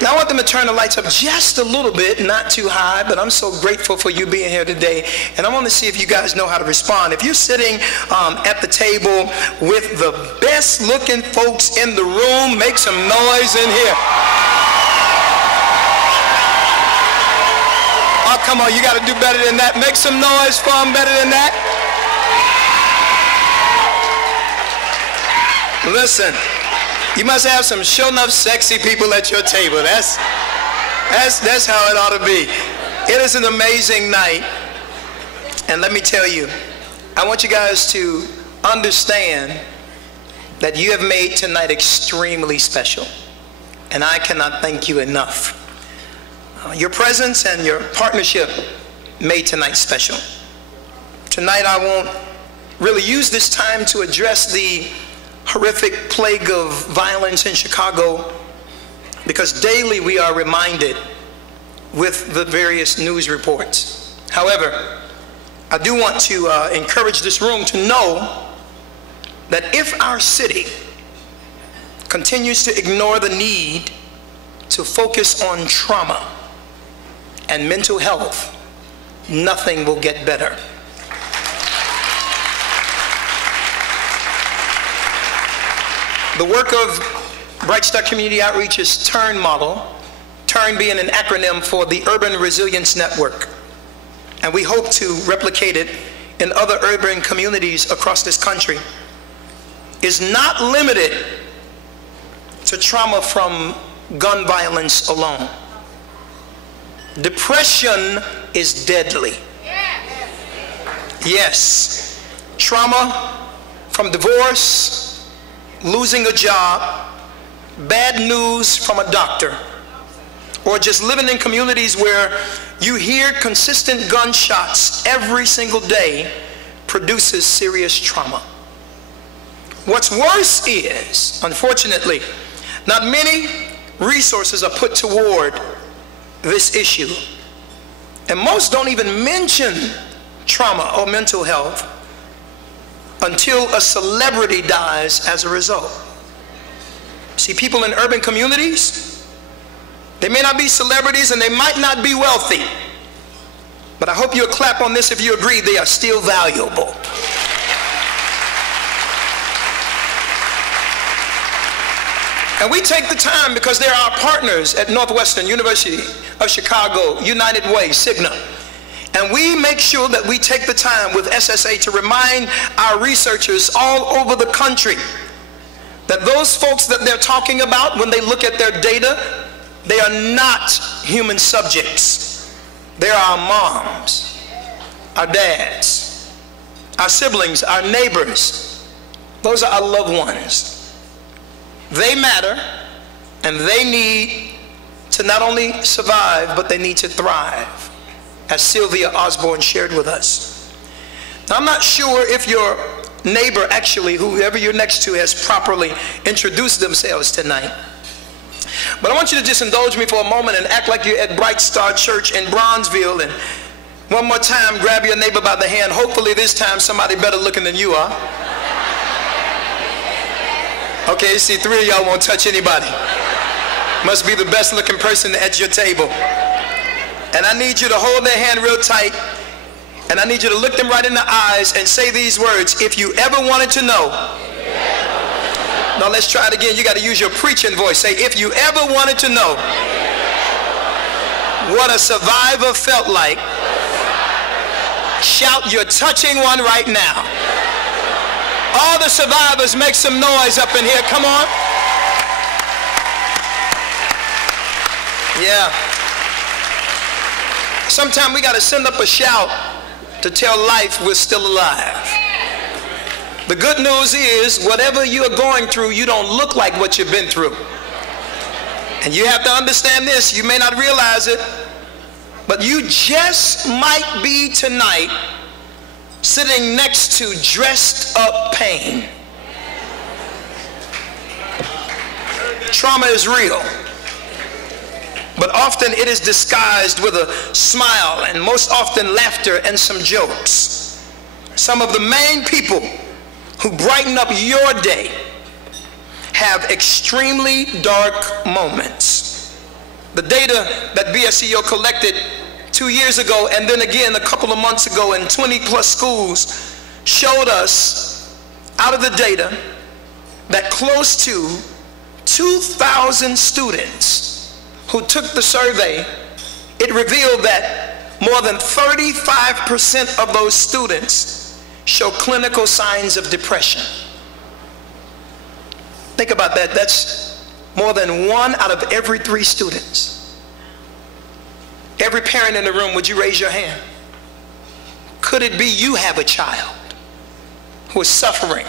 Now I want them to turn the lights up just a little bit, not too high, but I'm so grateful for you being here today. And I want to see if you guys know how to respond. If you're sitting at the table with the best looking folks in the room, make some noise in here. Oh, come on, you got to do better than that. Make some noise for them better than that. Listen. You must have some sure enough sexy people at your table. That's how it ought to be. It is an amazing night. And let me tell you, I want you guys to understand that you have made tonight extremely special. And I cannot thank you enough. Your presence and your partnership made tonight special. Tonight I won't really use this time to address the horrific plague of violence in Chicago, because daily we are reminded with the various news reports. However, I do want to encourage this room to know that if our city continues to ignore the need to focus on trauma and mental health, nothing will get better. The work of Bright Star Community Outreach's TURN model, TURN being an acronym for the Urban Resilience Network, and we hope to replicate it in other urban communities across this country, is not limited to trauma from gun violence alone. Depression is deadly. Yes, trauma from divorce, losing a job, bad news from a doctor, or just living in communities where you hear consistent gunshots every single day produces serious trauma. What's worse is, unfortunately, not many resources are put toward this issue. And most don't even mention trauma or mental health until a celebrity dies as a result. See, people in urban communities, they may not be celebrities and they might not be wealthy, but I hope you'll clap on this if you agree they are still valuable. And we take the time because they're our partners at Northwestern, University of Chicago, United Way, Cigna. And we make sure that we take the time with SSA to remind our researchers all over the country that those folks that they're talking about, when they look at their data, they are not human subjects. They are our moms, our dads, our siblings, our neighbors. Those are our loved ones. They matter, and they need to not only survive, but they need to thrive, as Sylvia Osborne shared with us. Now, I'm not sure if your neighbor, actually, whoever you're next to, has properly introduced themselves tonight. But I want you to just indulge me for a moment and act like you're at Bright Star Church in Bronzeville, and one more time, grab your neighbor by the hand. Hopefully this time somebody better looking than you are. Okay, see, 3 of y'all won't touch anybody. Must be the best looking person at your table. And I need you to hold their hand real tight, and I need you to look them right in the eyes and say these words: if you ever wanted to know. Now let's try it again. You got to use your preaching voice. Say, if you ever wanted to know what a survivor felt like, Shout, you're touching one right now. All the survivors, make some noise up in here. Come on. Yeah. Sometimes we got to send up a shout to tell life we're still alive. The good news is, whatever you are going through, you don't look like what you've been through. And you have to understand this. You may not realize it, but you just might be tonight sitting next to dressed up pain. Trauma is real, but often it is disguised with a smile and most often laughter and some jokes. Some of the main people who brighten up your day have extremely dark moments. The data that BSCO collected 2 years ago and then again a couple of months ago in 20 plus schools showed us, out of the data, that close to 2,000 students who took the survey, it revealed that more than 35% of those students show clinical signs of depression. Think about that. That's more than 1 out of every 3 students. Every parent in the room, would you raise your hand? Could it be you have a child who is suffering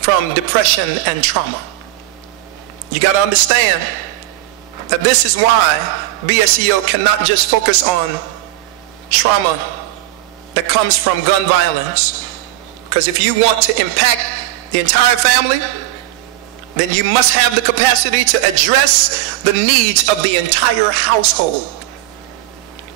from depression and trauma? You got to understand that this is why BSCO cannot just focus on trauma that comes from gun violence. Because if you want to impact the entire family, then you must have the capacity to address the needs of the entire household.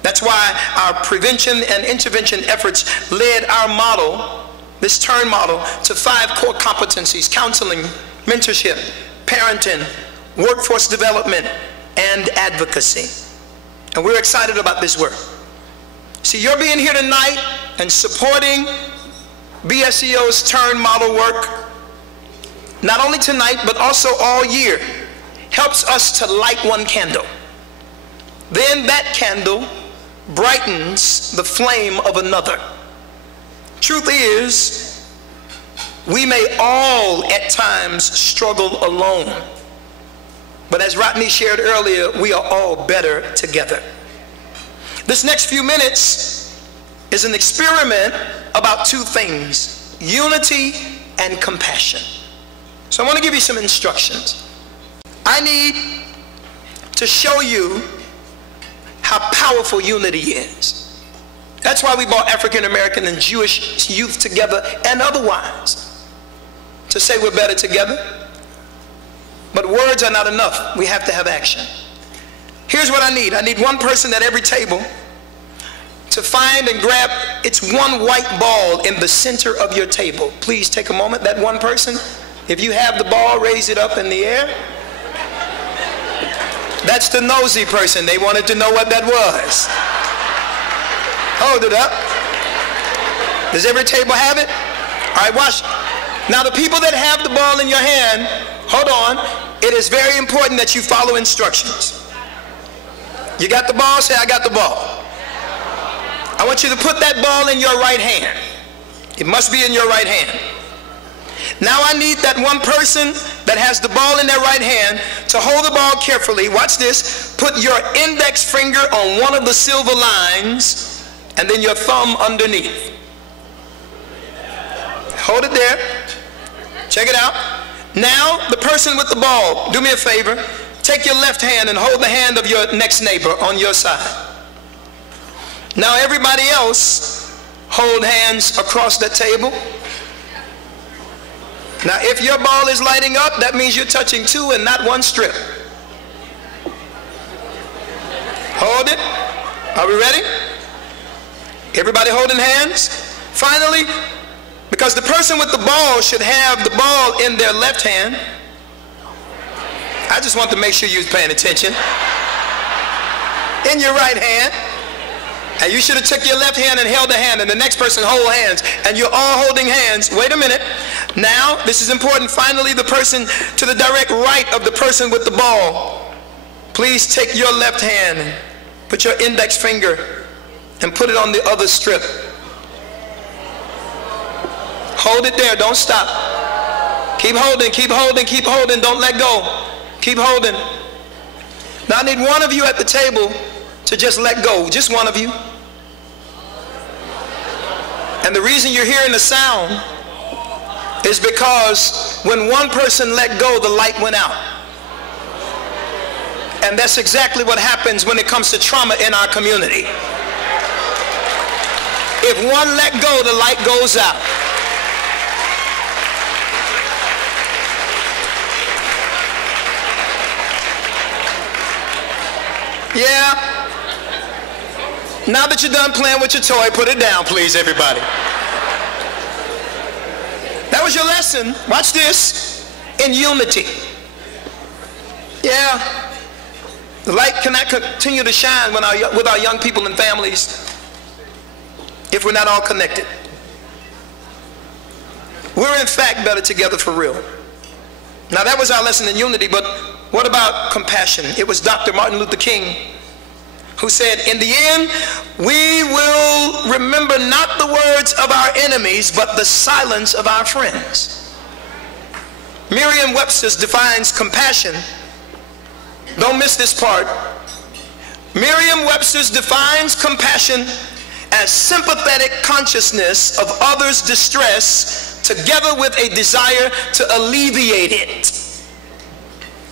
That's why our prevention and intervention efforts led our model, this TURN model, to 5 core competencies: counseling, mentorship, parenting, workforce development, and advocacy. And we're excited about this work. See, you're being here tonight and supporting BSCO's TURN model work, not only tonight, but also all year, helps us to light one candle. Then that candle brightens the flame of another. Truth is, we may all at times struggle alone. But as Rodney shared earlier, we are all better together. This next few minutes is an experiment about 2 things: unity and compassion. So I want to give you some instructions. I need to show you how powerful unity is. That's why we brought African American and Jewish youth together and otherwise, to say we're better together. But words are not enough. We have to have action. Here's what I need. I need one person at every table to find and grab its one white ball in the center of your table. Please take a moment. That one person, if you have the ball, raise it up in the air. That's the nosy person. They wanted to know what that was. Hold it up. Does every table have it? All right, watch. Now the people that have the ball in your hand, hold on. It is very important that you follow instructions. You got the ball? Say, I got the ball. I want you to put that ball in your right hand. It must be in your right hand. Now I need that one person that has the ball in their right hand to hold the ball carefully. Watch this. Put your index finger on one of the silver lines and then your thumb underneath. Hold it there. Check it out. Now the person with the ball, do me a favor. Take your left hand and hold the hand of your next neighbor on your side. Now everybody else, hold hands across the table. Now if your ball is lighting up, that means you're touching 2 and not 1 strip. Hold it. Are we ready? Everybody holding hands? Finally, because the person with the ball should have the ball in their left hand. I just want to make sure you're paying attention. In your right hand. And you should have took your left hand and held the hand, and the next person hold hands, and you're all holding hands. Wait a minute. Now, this is important. Finally, the person to the direct right of the person with the ball, please take your left hand and put your index finger and put it on the other strip. Hold it there. Don't stop. Keep holding, keep holding, keep holding. Don't let go. Keep holding. Now I need one of you at the table to just let go. Just one of you. And the reason you're hearing the sound is because when one person let go, the light went out. And that's exactly what happens when it comes to trauma in our community. If one let go, the light goes out. Yeah. Now that you're done playing with your toy, put it down, please, everybody. That was your lesson. Watch this. In unity. Yeah. The light cannot continue to shine with our young people and families if we're not all connected. We're in fact better together for real. Now that was our lesson in unity, but what about compassion? It was Dr. Martin Luther King who said, in the end, we will remember not the words of our enemies, but the silence of our friends. Merriam-Webster defines compassion. Don't miss this part. Merriam-Webster defines compassion as sympathetic consciousness of others' distress together with a desire to alleviate it.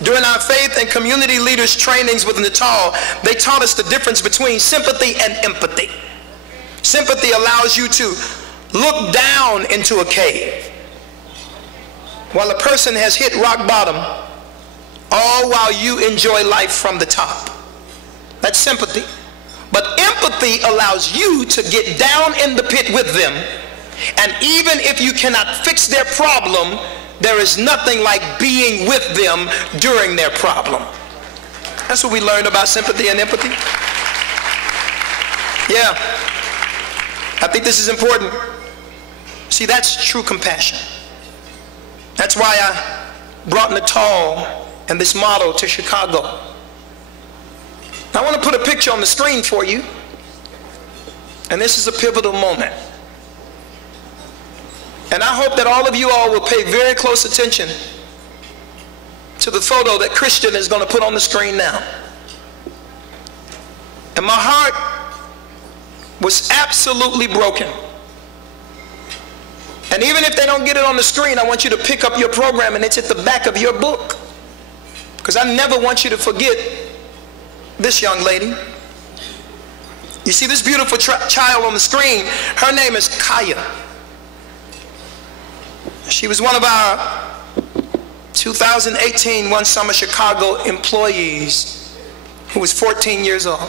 During our faith and community leaders trainings with Natal, they taught us the difference between sympathy and empathy. Sympathy allows you to look down into a cave while a person has hit rock bottom, all while you enjoy life from the top. That's sympathy. But empathy allows you to get down in the pit with them, and even if you cannot fix their problem, there is nothing like being with them during their problem. That's what we learned about sympathy and empathy. Yeah. I think this is important. See, that's true compassion. That's why I brought Natal and this model to Chicago. I want to put a picture on the screen for you. And this is a pivotal moment. And I hope that all of you all will pay very close attention to the photo that Christian is going to put on the screen now. And my heart was absolutely broken. And even if they don't get it on the screen, I want you to pick up your program and it's at the back of your book. Because I never want you to forget this young lady. You see this beautiful child on the screen? Her name is Kaya. She was one of our 2018 One Summer Chicago employees who was 14 years old.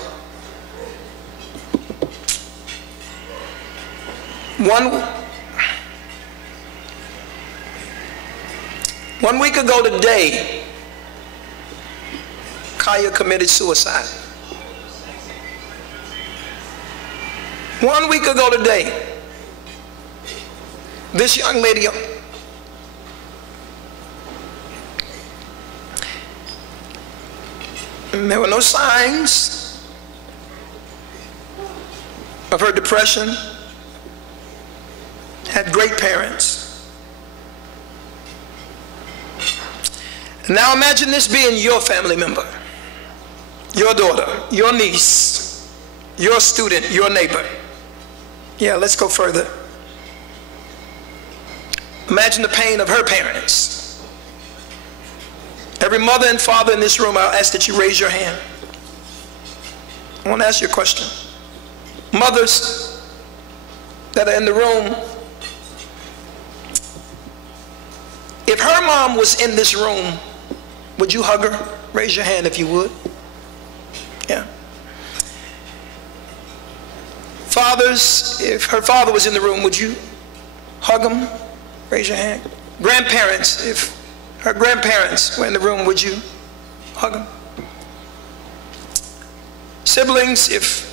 One week ago today, Kaya committed suicide. 1 week ago today, this young lady, there were no signs of her depression. Had great parents. And now imagine this being your family member, your daughter, your niece, your student, your neighbor. Yeah, let's go further. Imagine the pain of her parents. Every mother and father in this room, I'll ask that you raise your hand. I want to ask you a question. Mothers that are in the room, if her mom was in this room, would you hug her? Raise your hand if you would. Yeah. Fathers, if her father was in the room, would you hug him? Raise your hand. Grandparents, if her grandparents were in the room, would you hug them? Siblings, if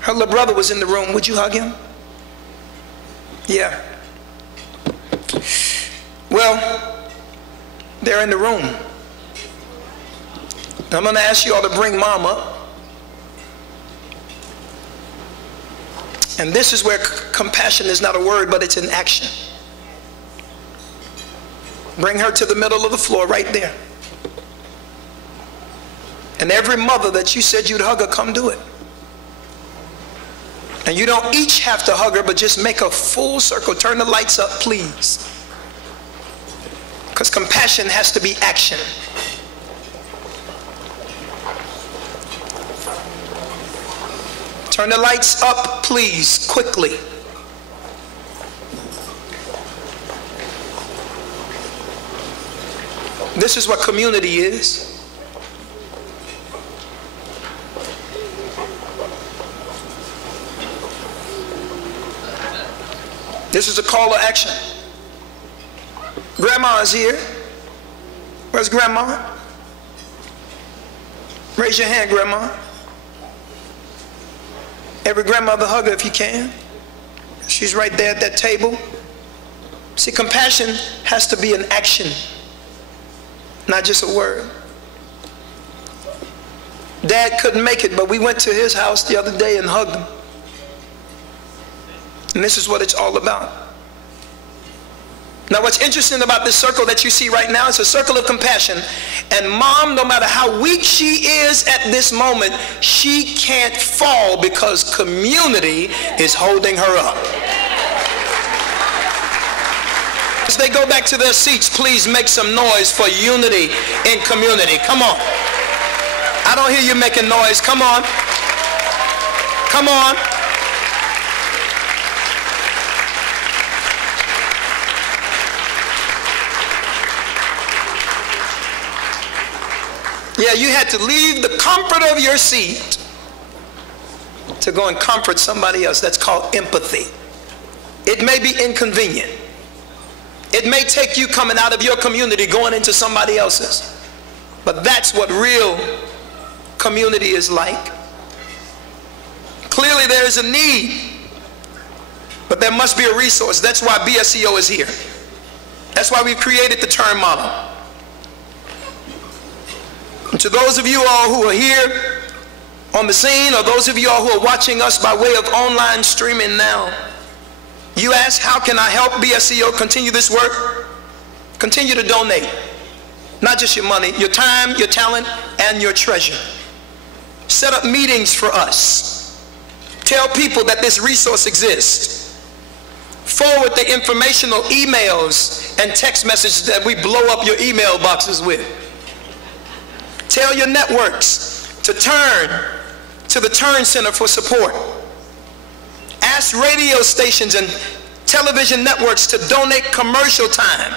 her little brother was in the room, would you hug him? Yeah. Well, they're in the room. I'm going to ask you all to bring mom up. And this is where compassion is not a word, but it's an action. Bring her to the middle of the floor right there. And every mother that you said you'd hug her, come do it. And you don't each have to hug her, but just make a full circle. Turn the lights up, please. Because compassion has to be action. Turn the lights up, please, quickly. This is what community is. This is a call to action. Grandma is here. Where's Grandma? Raise your hand, Grandma. Every grandmother hug her if you can. She's right there at that table. See, compassion has to be an action, not just a word. Dad couldn't make it, but we went to his house the other day and hugged him. And this is what it's all about. Now, what's interesting about this circle that you see right now is a circle of compassion. And Mom, no matter how weak she is at this moment, she can't fall because community is holding her up. As they go back to their seats, please make some noise for unity in community. Come on. I don't hear you making noise. Come on. Come on. Yeah, you had to leave the comfort of your seat to go and comfort somebody else. That's called empathy. It may be inconvenient. It may take you coming out of your community, going into somebody else's. But that's what real community is like. Clearly there is a need, but there must be a resource. That's why BSCO is here. That's why we've created the turn model. And to those of you all who are here on the scene, or those of you all who are watching us by way of online streaming now, you ask, how can I help BSCO continue this work? Continue to donate. Not just your money, your time, your talent, and your treasure. Set up meetings for us. Tell people that this resource exists. Forward the informational emails and text messages that we blow up your email boxes with. Tell your networks to turn to the Turn Center for support. Ask radio stations and television networks to donate commercial time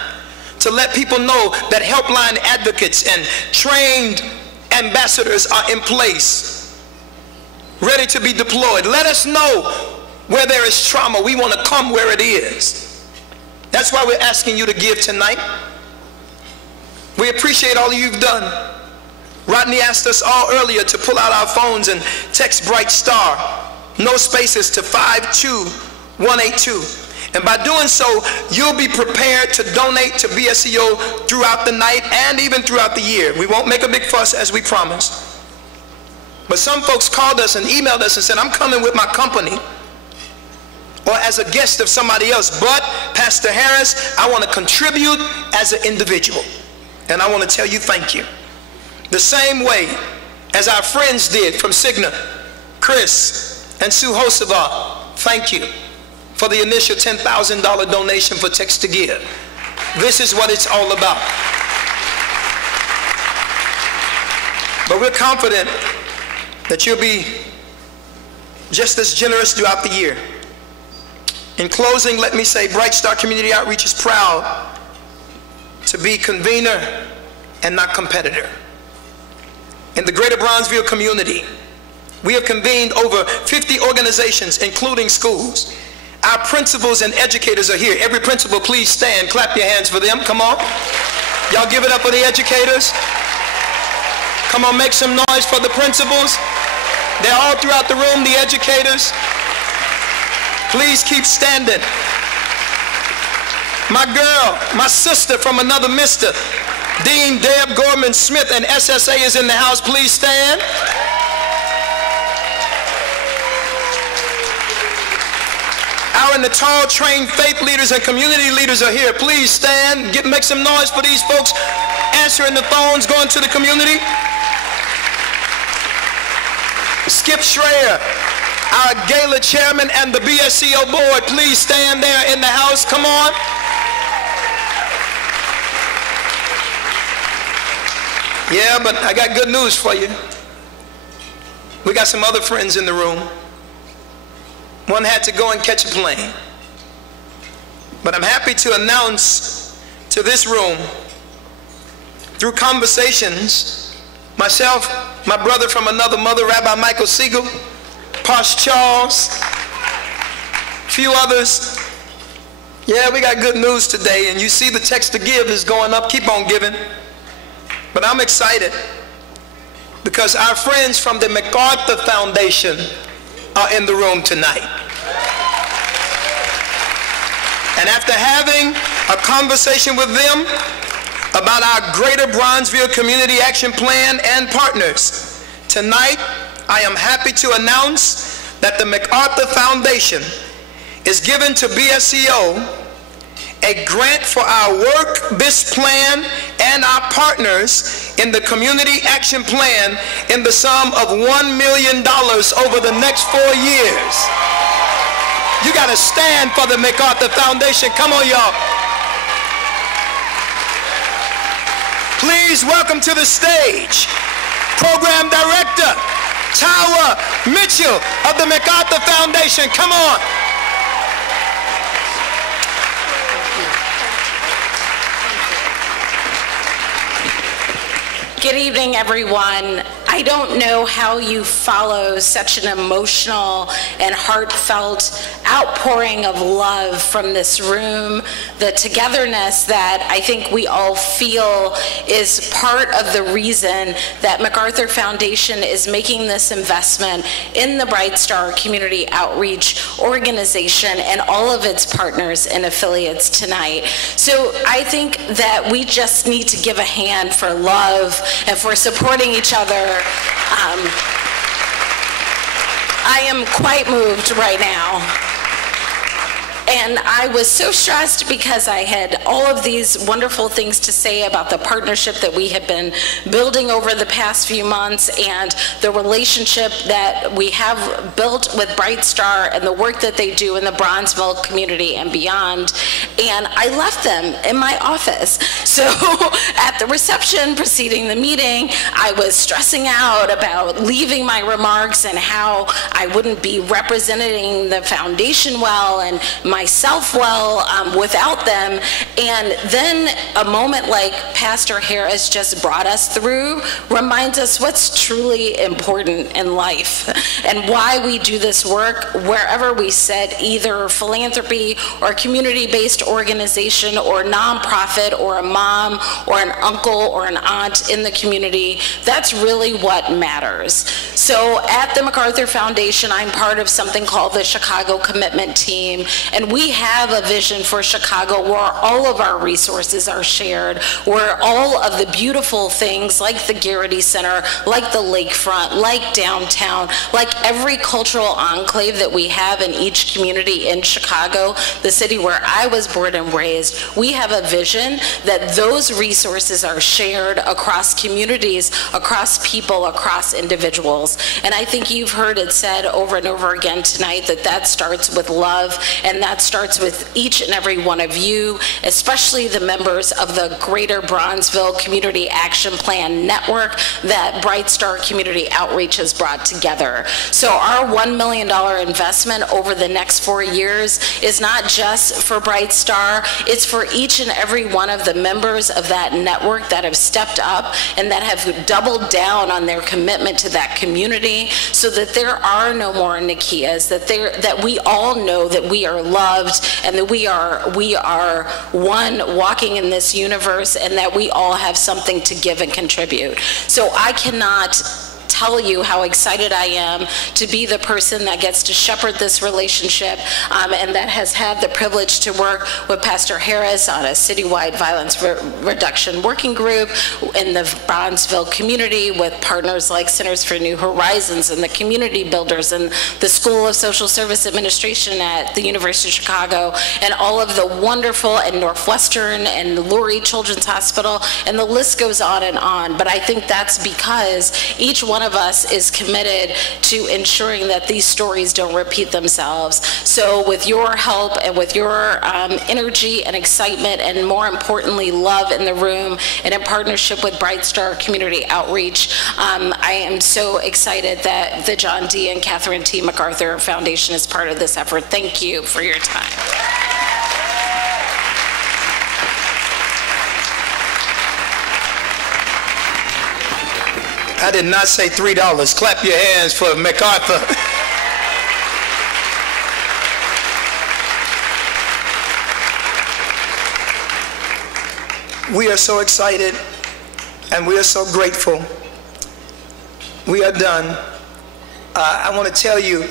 to let people know that helpline advocates and trained ambassadors are in place, ready to be deployed. Let us know where there is trauma. We want to come where it is. That's why we're asking you to give tonight. We appreciate all you've done. Rodney asked us all earlier to pull out our phones and text Bright Star, no spaces, to 52182. And by doing so, you'll be prepared to donate to BSCO throughout the night and even throughout the year. We won't make a big fuss, as we promised. But some folks called us and emailed us and said, I'm coming with my company or as a guest of somebody else, but Pastor Harris, I want to contribute as an individual. And I want to tell you thank you. The same way as our friends did from Cigna, Chris and Sue Hosevar, thank you for the initial $10,000 donation for Text to Give. This is what it's all about. But we're confident that you'll be just as generous throughout the year. In closing, let me say Bright Star Community Outreach is proud to be convener and not competitor. In the greater Bronzeville community, we have convened over 50 organizations, including schools. Our principals and educators are here. Every principal, please stand. Clap your hands for them. Come on. Y'all give it up for the educators. Come on, make some noise for the principals. They're all throughout the room, the educators. Please keep standing. My girl, my sister from another mister, Dean Deb Gorman Smith and SSA is in the house. Please stand. Our Natal trained faith leaders and community leaders are here. Please stand, make some noise for these folks answering the phones, going to the community. Skip Schreier, our Gala chairman and the BSCO board, please stand there in the house. Come on. Yeah, but I got good news for you. We got some other friends in the room. One had to go and catch a plane. But I'm happy to announce to this room, through conversations, myself, my brother from another mother, Rabbi Michael Siegel, Posh Charles, a few others. Yeah, we got good news today, and you see the text to give is going up. Keep on giving. But I'm excited because our friends from the MacArthur Foundation are in the room tonight. And after having a conversation with them about our Greater Bronzeville Community Action Plan and partners, tonight I am happy to announce that the MacArthur Foundation is giving to BSCO a grant for our work, this plan, and our partners in the Community Action Plan in the sum of $1 million over the next 4 years. You got to stand for the MacArthur Foundation. Come on, y'all. Please welcome to the stage Program Director Tawa Mitchell of the MacArthur Foundation. Come on. Good evening, everyone. I don't know how you follow such an emotional and heartfelt outpouring of love from this room, the togetherness that I think we all feel is part of the reason that MacArthur Foundation is making this investment in the Bright Star Community Outreach Organization and all of its partners and affiliates tonight. So I think that we just need to give a hand for love and for supporting each other. I am quite moved right now. And I was so stressed because I had all of these wonderful things to say about the partnership that we have been building over the past few months and the relationship that we have built with Bright Star and the work that they do in the Bronzeville community and beyond. And I left them in my office. So at the reception preceding the meeting, I was stressing out about leaving my remarks and how I wouldn't be representing the foundation well and myself well without them. And then a moment like Pastor Harris just brought us through reminds us what's truly important in life and why we do this work wherever we sit, either philanthropy or community-based organization or nonprofit or a mom or an uncle or an aunt in the community. That's really what matters. So at the MacArthur Foundation, I'm part of something called the Chicago Commitment Team, and we have a vision for Chicago where all of our resources are shared, where all of the beautiful things like the Garrity Center, like the lakefront, like downtown, like every cultural enclave that we have in each community in Chicago, the city where I was born and raised, we have a vision that those resources are shared across communities, across people, across individuals. And I think you've heard it said over and over again tonight that that starts with love, and that starts with each and every one of you, especially the members of the Greater Bronzeville Community Action Plan Network that Bright Star Community Outreach has brought together. So our $1 million investment over the next 4 years is not just for Bright Star, it's for each and every one of the members of that network that have stepped up and that have doubled down on their commitment to that community, so that there are no more Nikias, that we all know that we are loved and that we are one walking in this universe, and that we all have something to give and contribute. So I cannot tell you how excited I am to be the person that gets to shepherd this relationship and that has had the privilege to work with Pastor Harris on a citywide violence reduction working group in the Bronzeville community with partners like Centers for New Horizons and the Community Builders and the School of Social Service Administration at the University of Chicago and all of the wonderful and Northwestern and Lurie Children's Hospital, and the list goes on and on. But I think that's because each one of us is committed to ensuring that these stories don't repeat themselves. So with your help and with your energy and excitement and more importantly love in the room and in partnership with Bright Star Community Outreach, I am so excited that the John D. and Catherine T. MacArthur Foundation is part of this effort. Thank you for your time. I did not say $3. Clap your hands for MacArthur. We are so excited and we are so grateful. We are done. I want to tell you,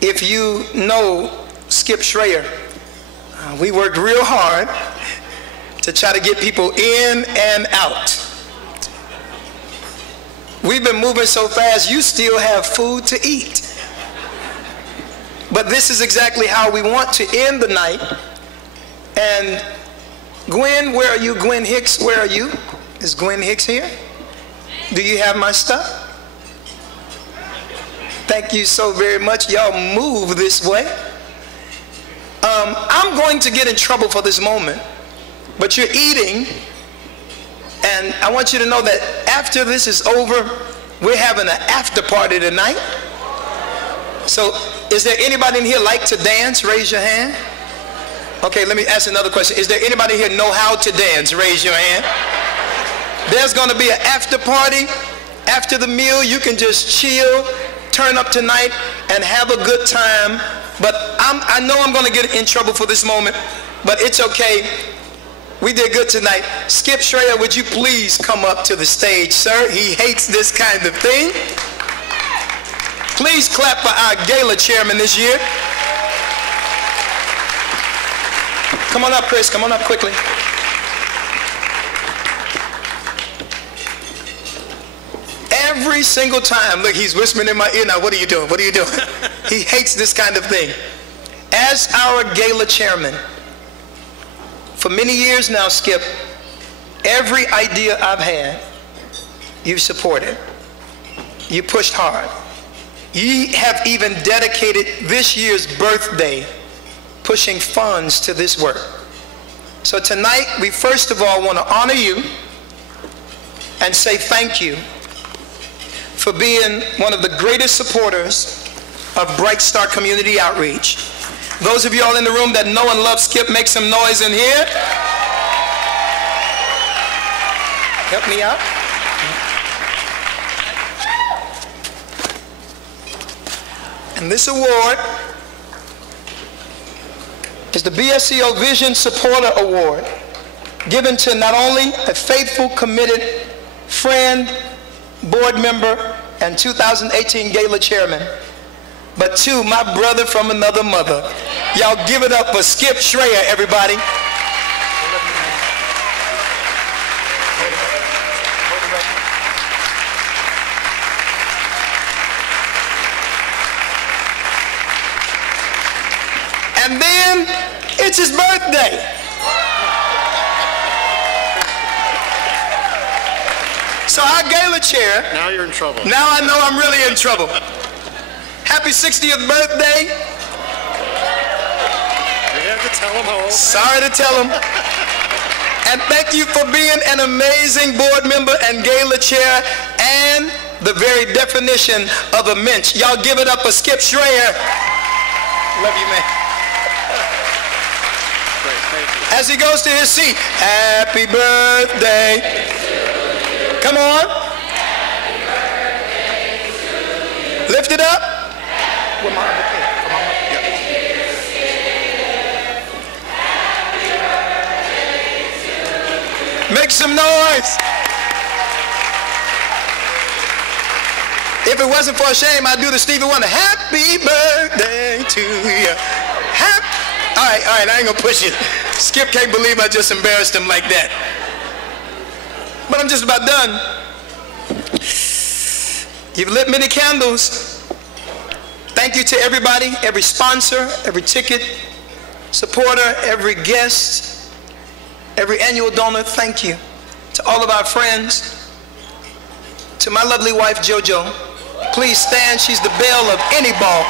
if you know Skip Schrayer, we worked real hard to try to get people in and out. We've been moving so fast, you still have food to eat. But this is exactly how we want to end the night. And Gwen, where are you? Gwen Hicks, where are you? Is Gwen Hicks here? Do you have my stuff? Thank you so very much. Y'all move this way. I'm going to get in trouble for this moment, but you're eating. And I want you to know that after this is over, we're having an after party tonight. So is there anybody in here like to dance? Raise your hand. Okay, let me ask another question. Is there anybody here know how to dance? Raise your hand. There's going to be an after party. After the meal, you can just chill, turn up tonight, and have a good time. But I know I'm going to get in trouble for this moment, but it's okay. We did good tonight. Skip Schrayer, would you please come up to the stage, sir? He hates this kind of thing. Please clap for our Gala chairman this year. Come on up, Chris. Come on up quickly. Every single time, look, he's whispering in my ear now, what are you doing? What are you doing? He hates this kind of thing. As our Gala chairman, for many years now, Skip, every idea I've had, you've supported. You pushed hard. You have even dedicated this year's birthday pushing funds to this work. So tonight, we first of all want to honor you and say thank you for being one of the greatest supporters of Bright Star Community Outreach. Those of you all in the room that know and love Skip, make some noise in here. Help me out. And this award is the BSCO Vision Supporter Award, given to not only a faithful, committed friend, board member, and 2018 Gala chairman, but to my brother from another mother. Y'all give it up for Skip Schrayer, everybody. And then it's his birthday. So our Gala chair. Now you're in trouble. Now I know I'm really in trouble. Happy 60th birthday. You have to tell him how old. Sorry to tell him. And thank you for being an amazing board member and Gala chair and the very definition of a mensch. Y'all give it up for Skip Schrayer. Love you, man. Great, thank you. As he goes to his seat, happy birthday. Come on. Happy birthday to you. Lift it up. With my other kid. Come on up. Yeah. Make some noise. If it wasn't for a shame, I'd do the Stevie Wonder. Happy birthday to you. All right, I ain't gonna push it. Skip can't believe I just embarrassed him like that. But I'm just about done. You've lit many candles. Thank you to everybody, every sponsor, every ticket supporter, every guest, every annual donor. Thank you to all of our friends. To my lovely wife, JoJo. Please stand. She's the belle of any ball.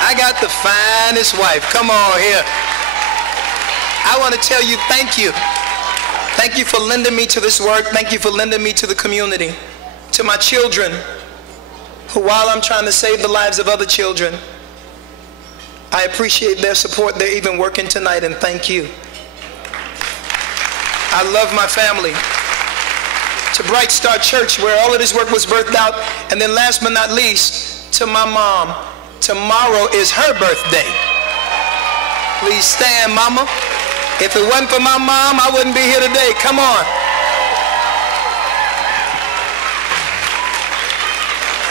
I got the finest wife. Come on here. I want to tell you thank you. Thank you for lending me to this work. Thank you for lending me to the community. To my children, who while I'm trying to save the lives of other children, I appreciate their support. They're even working tonight, and thank you. I love my family. To Bright Star Church, where all of this work was birthed out. And then last but not least, to my mom. Tomorrow is her birthday. Please stand, mama. If it wasn't for my mom, I wouldn't be here today. Come on.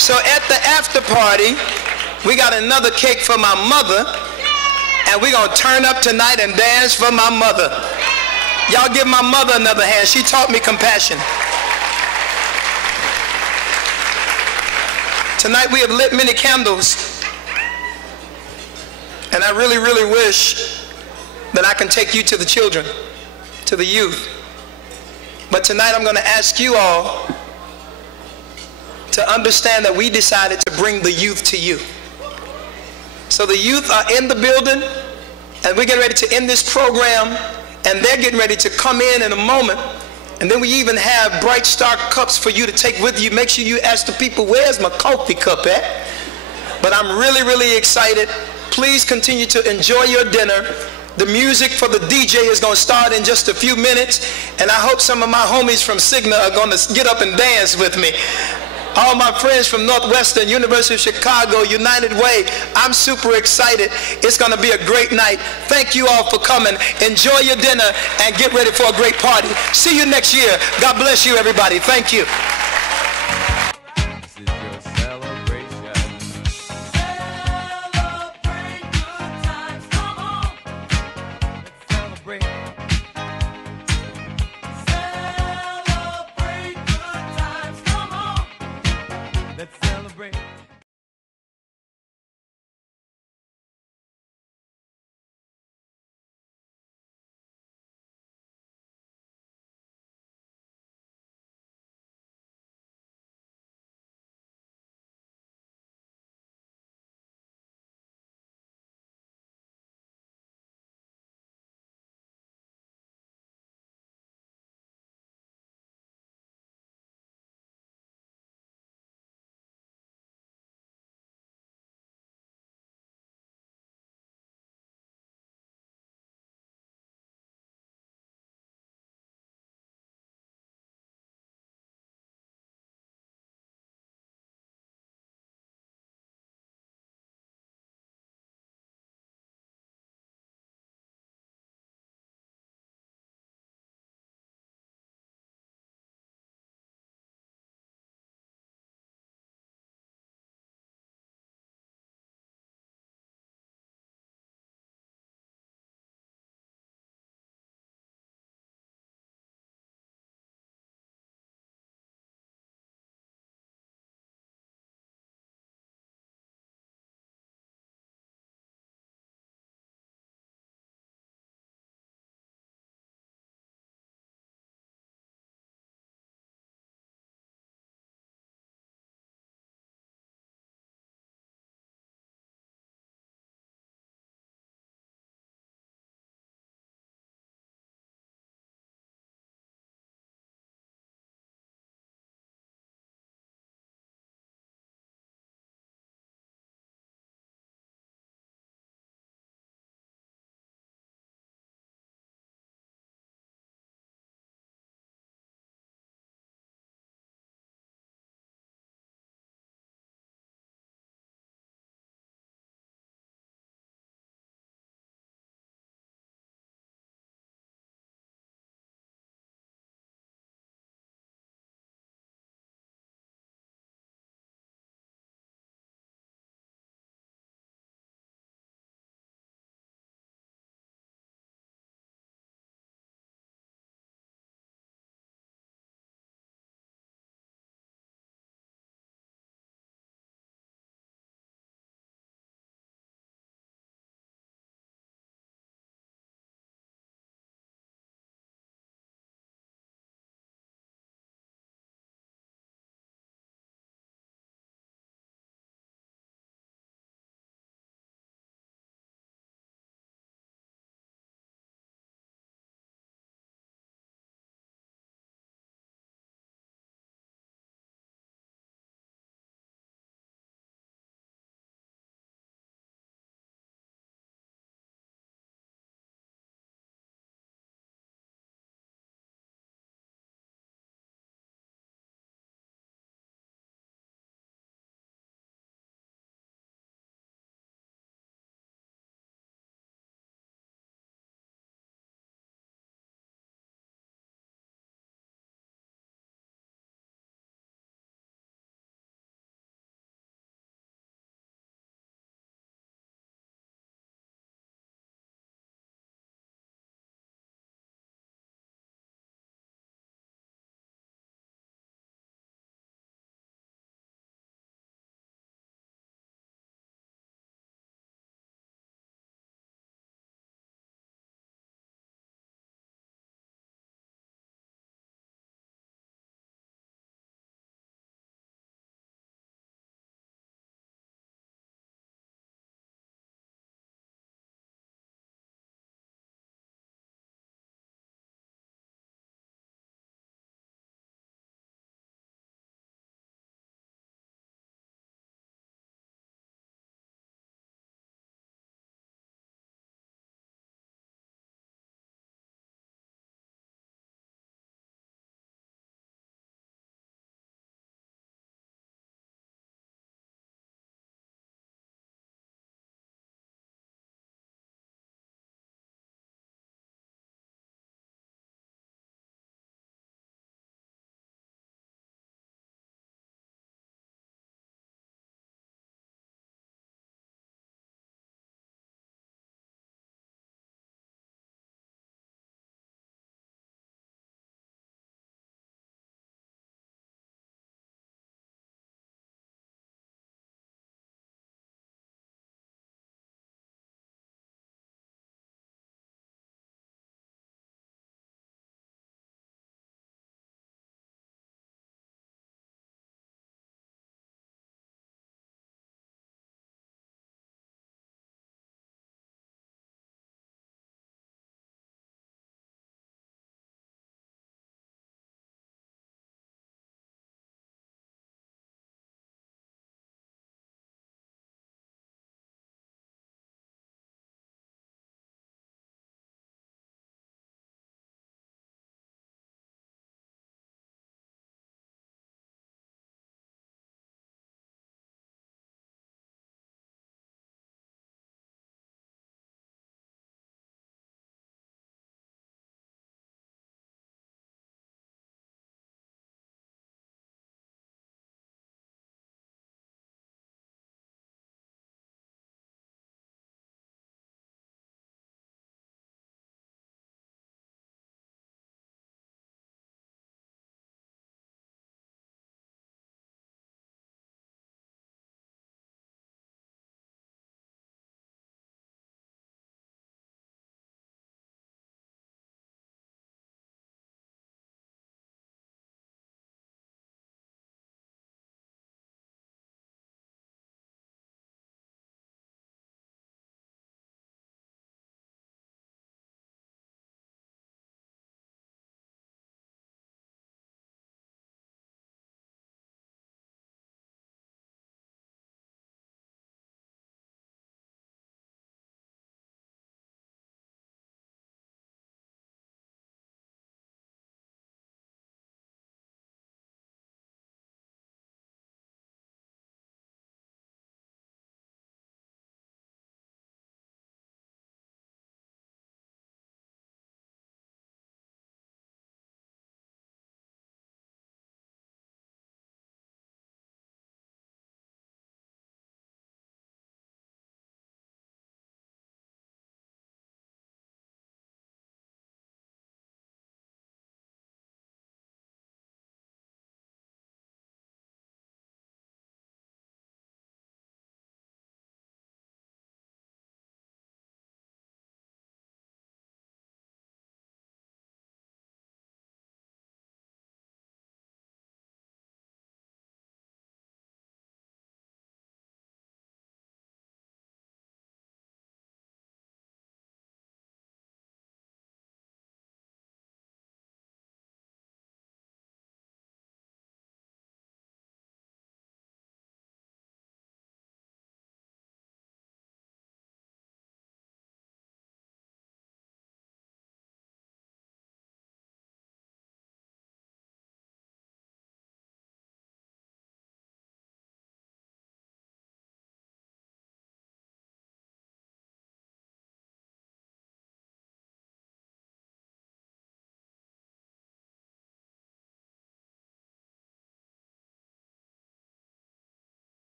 So at the after party, we got another cake for my mother, and we're gonna turn up tonight and dance for my mother. Y'all give my mother another hand. She taught me compassion. Tonight we have lit many candles, and I really, really wish that I can take you to the children, to the youth. But tonight I'm going to ask you all to understand that we decided to bring the youth to you. So the youth are in the building, and we're getting ready to end this program, and they're getting ready to come in a moment. And then we even have Bright Star cups for you to take with you. Make sure you ask the people, where's my coffee cup at? But I'm really, really excited. Please continue to enjoy your dinner. The music for the DJ is going to start in just a few minutes. And I hope some of my homies from Cigna are going to get up and dance with me. All my friends from Northwestern, University of Chicago, United Way, I'm super excited. It's going to be a great night. Thank you all for coming. Enjoy your dinner and get ready for a great party. See you next year. God bless you, everybody. Thank you. Let's celebrate.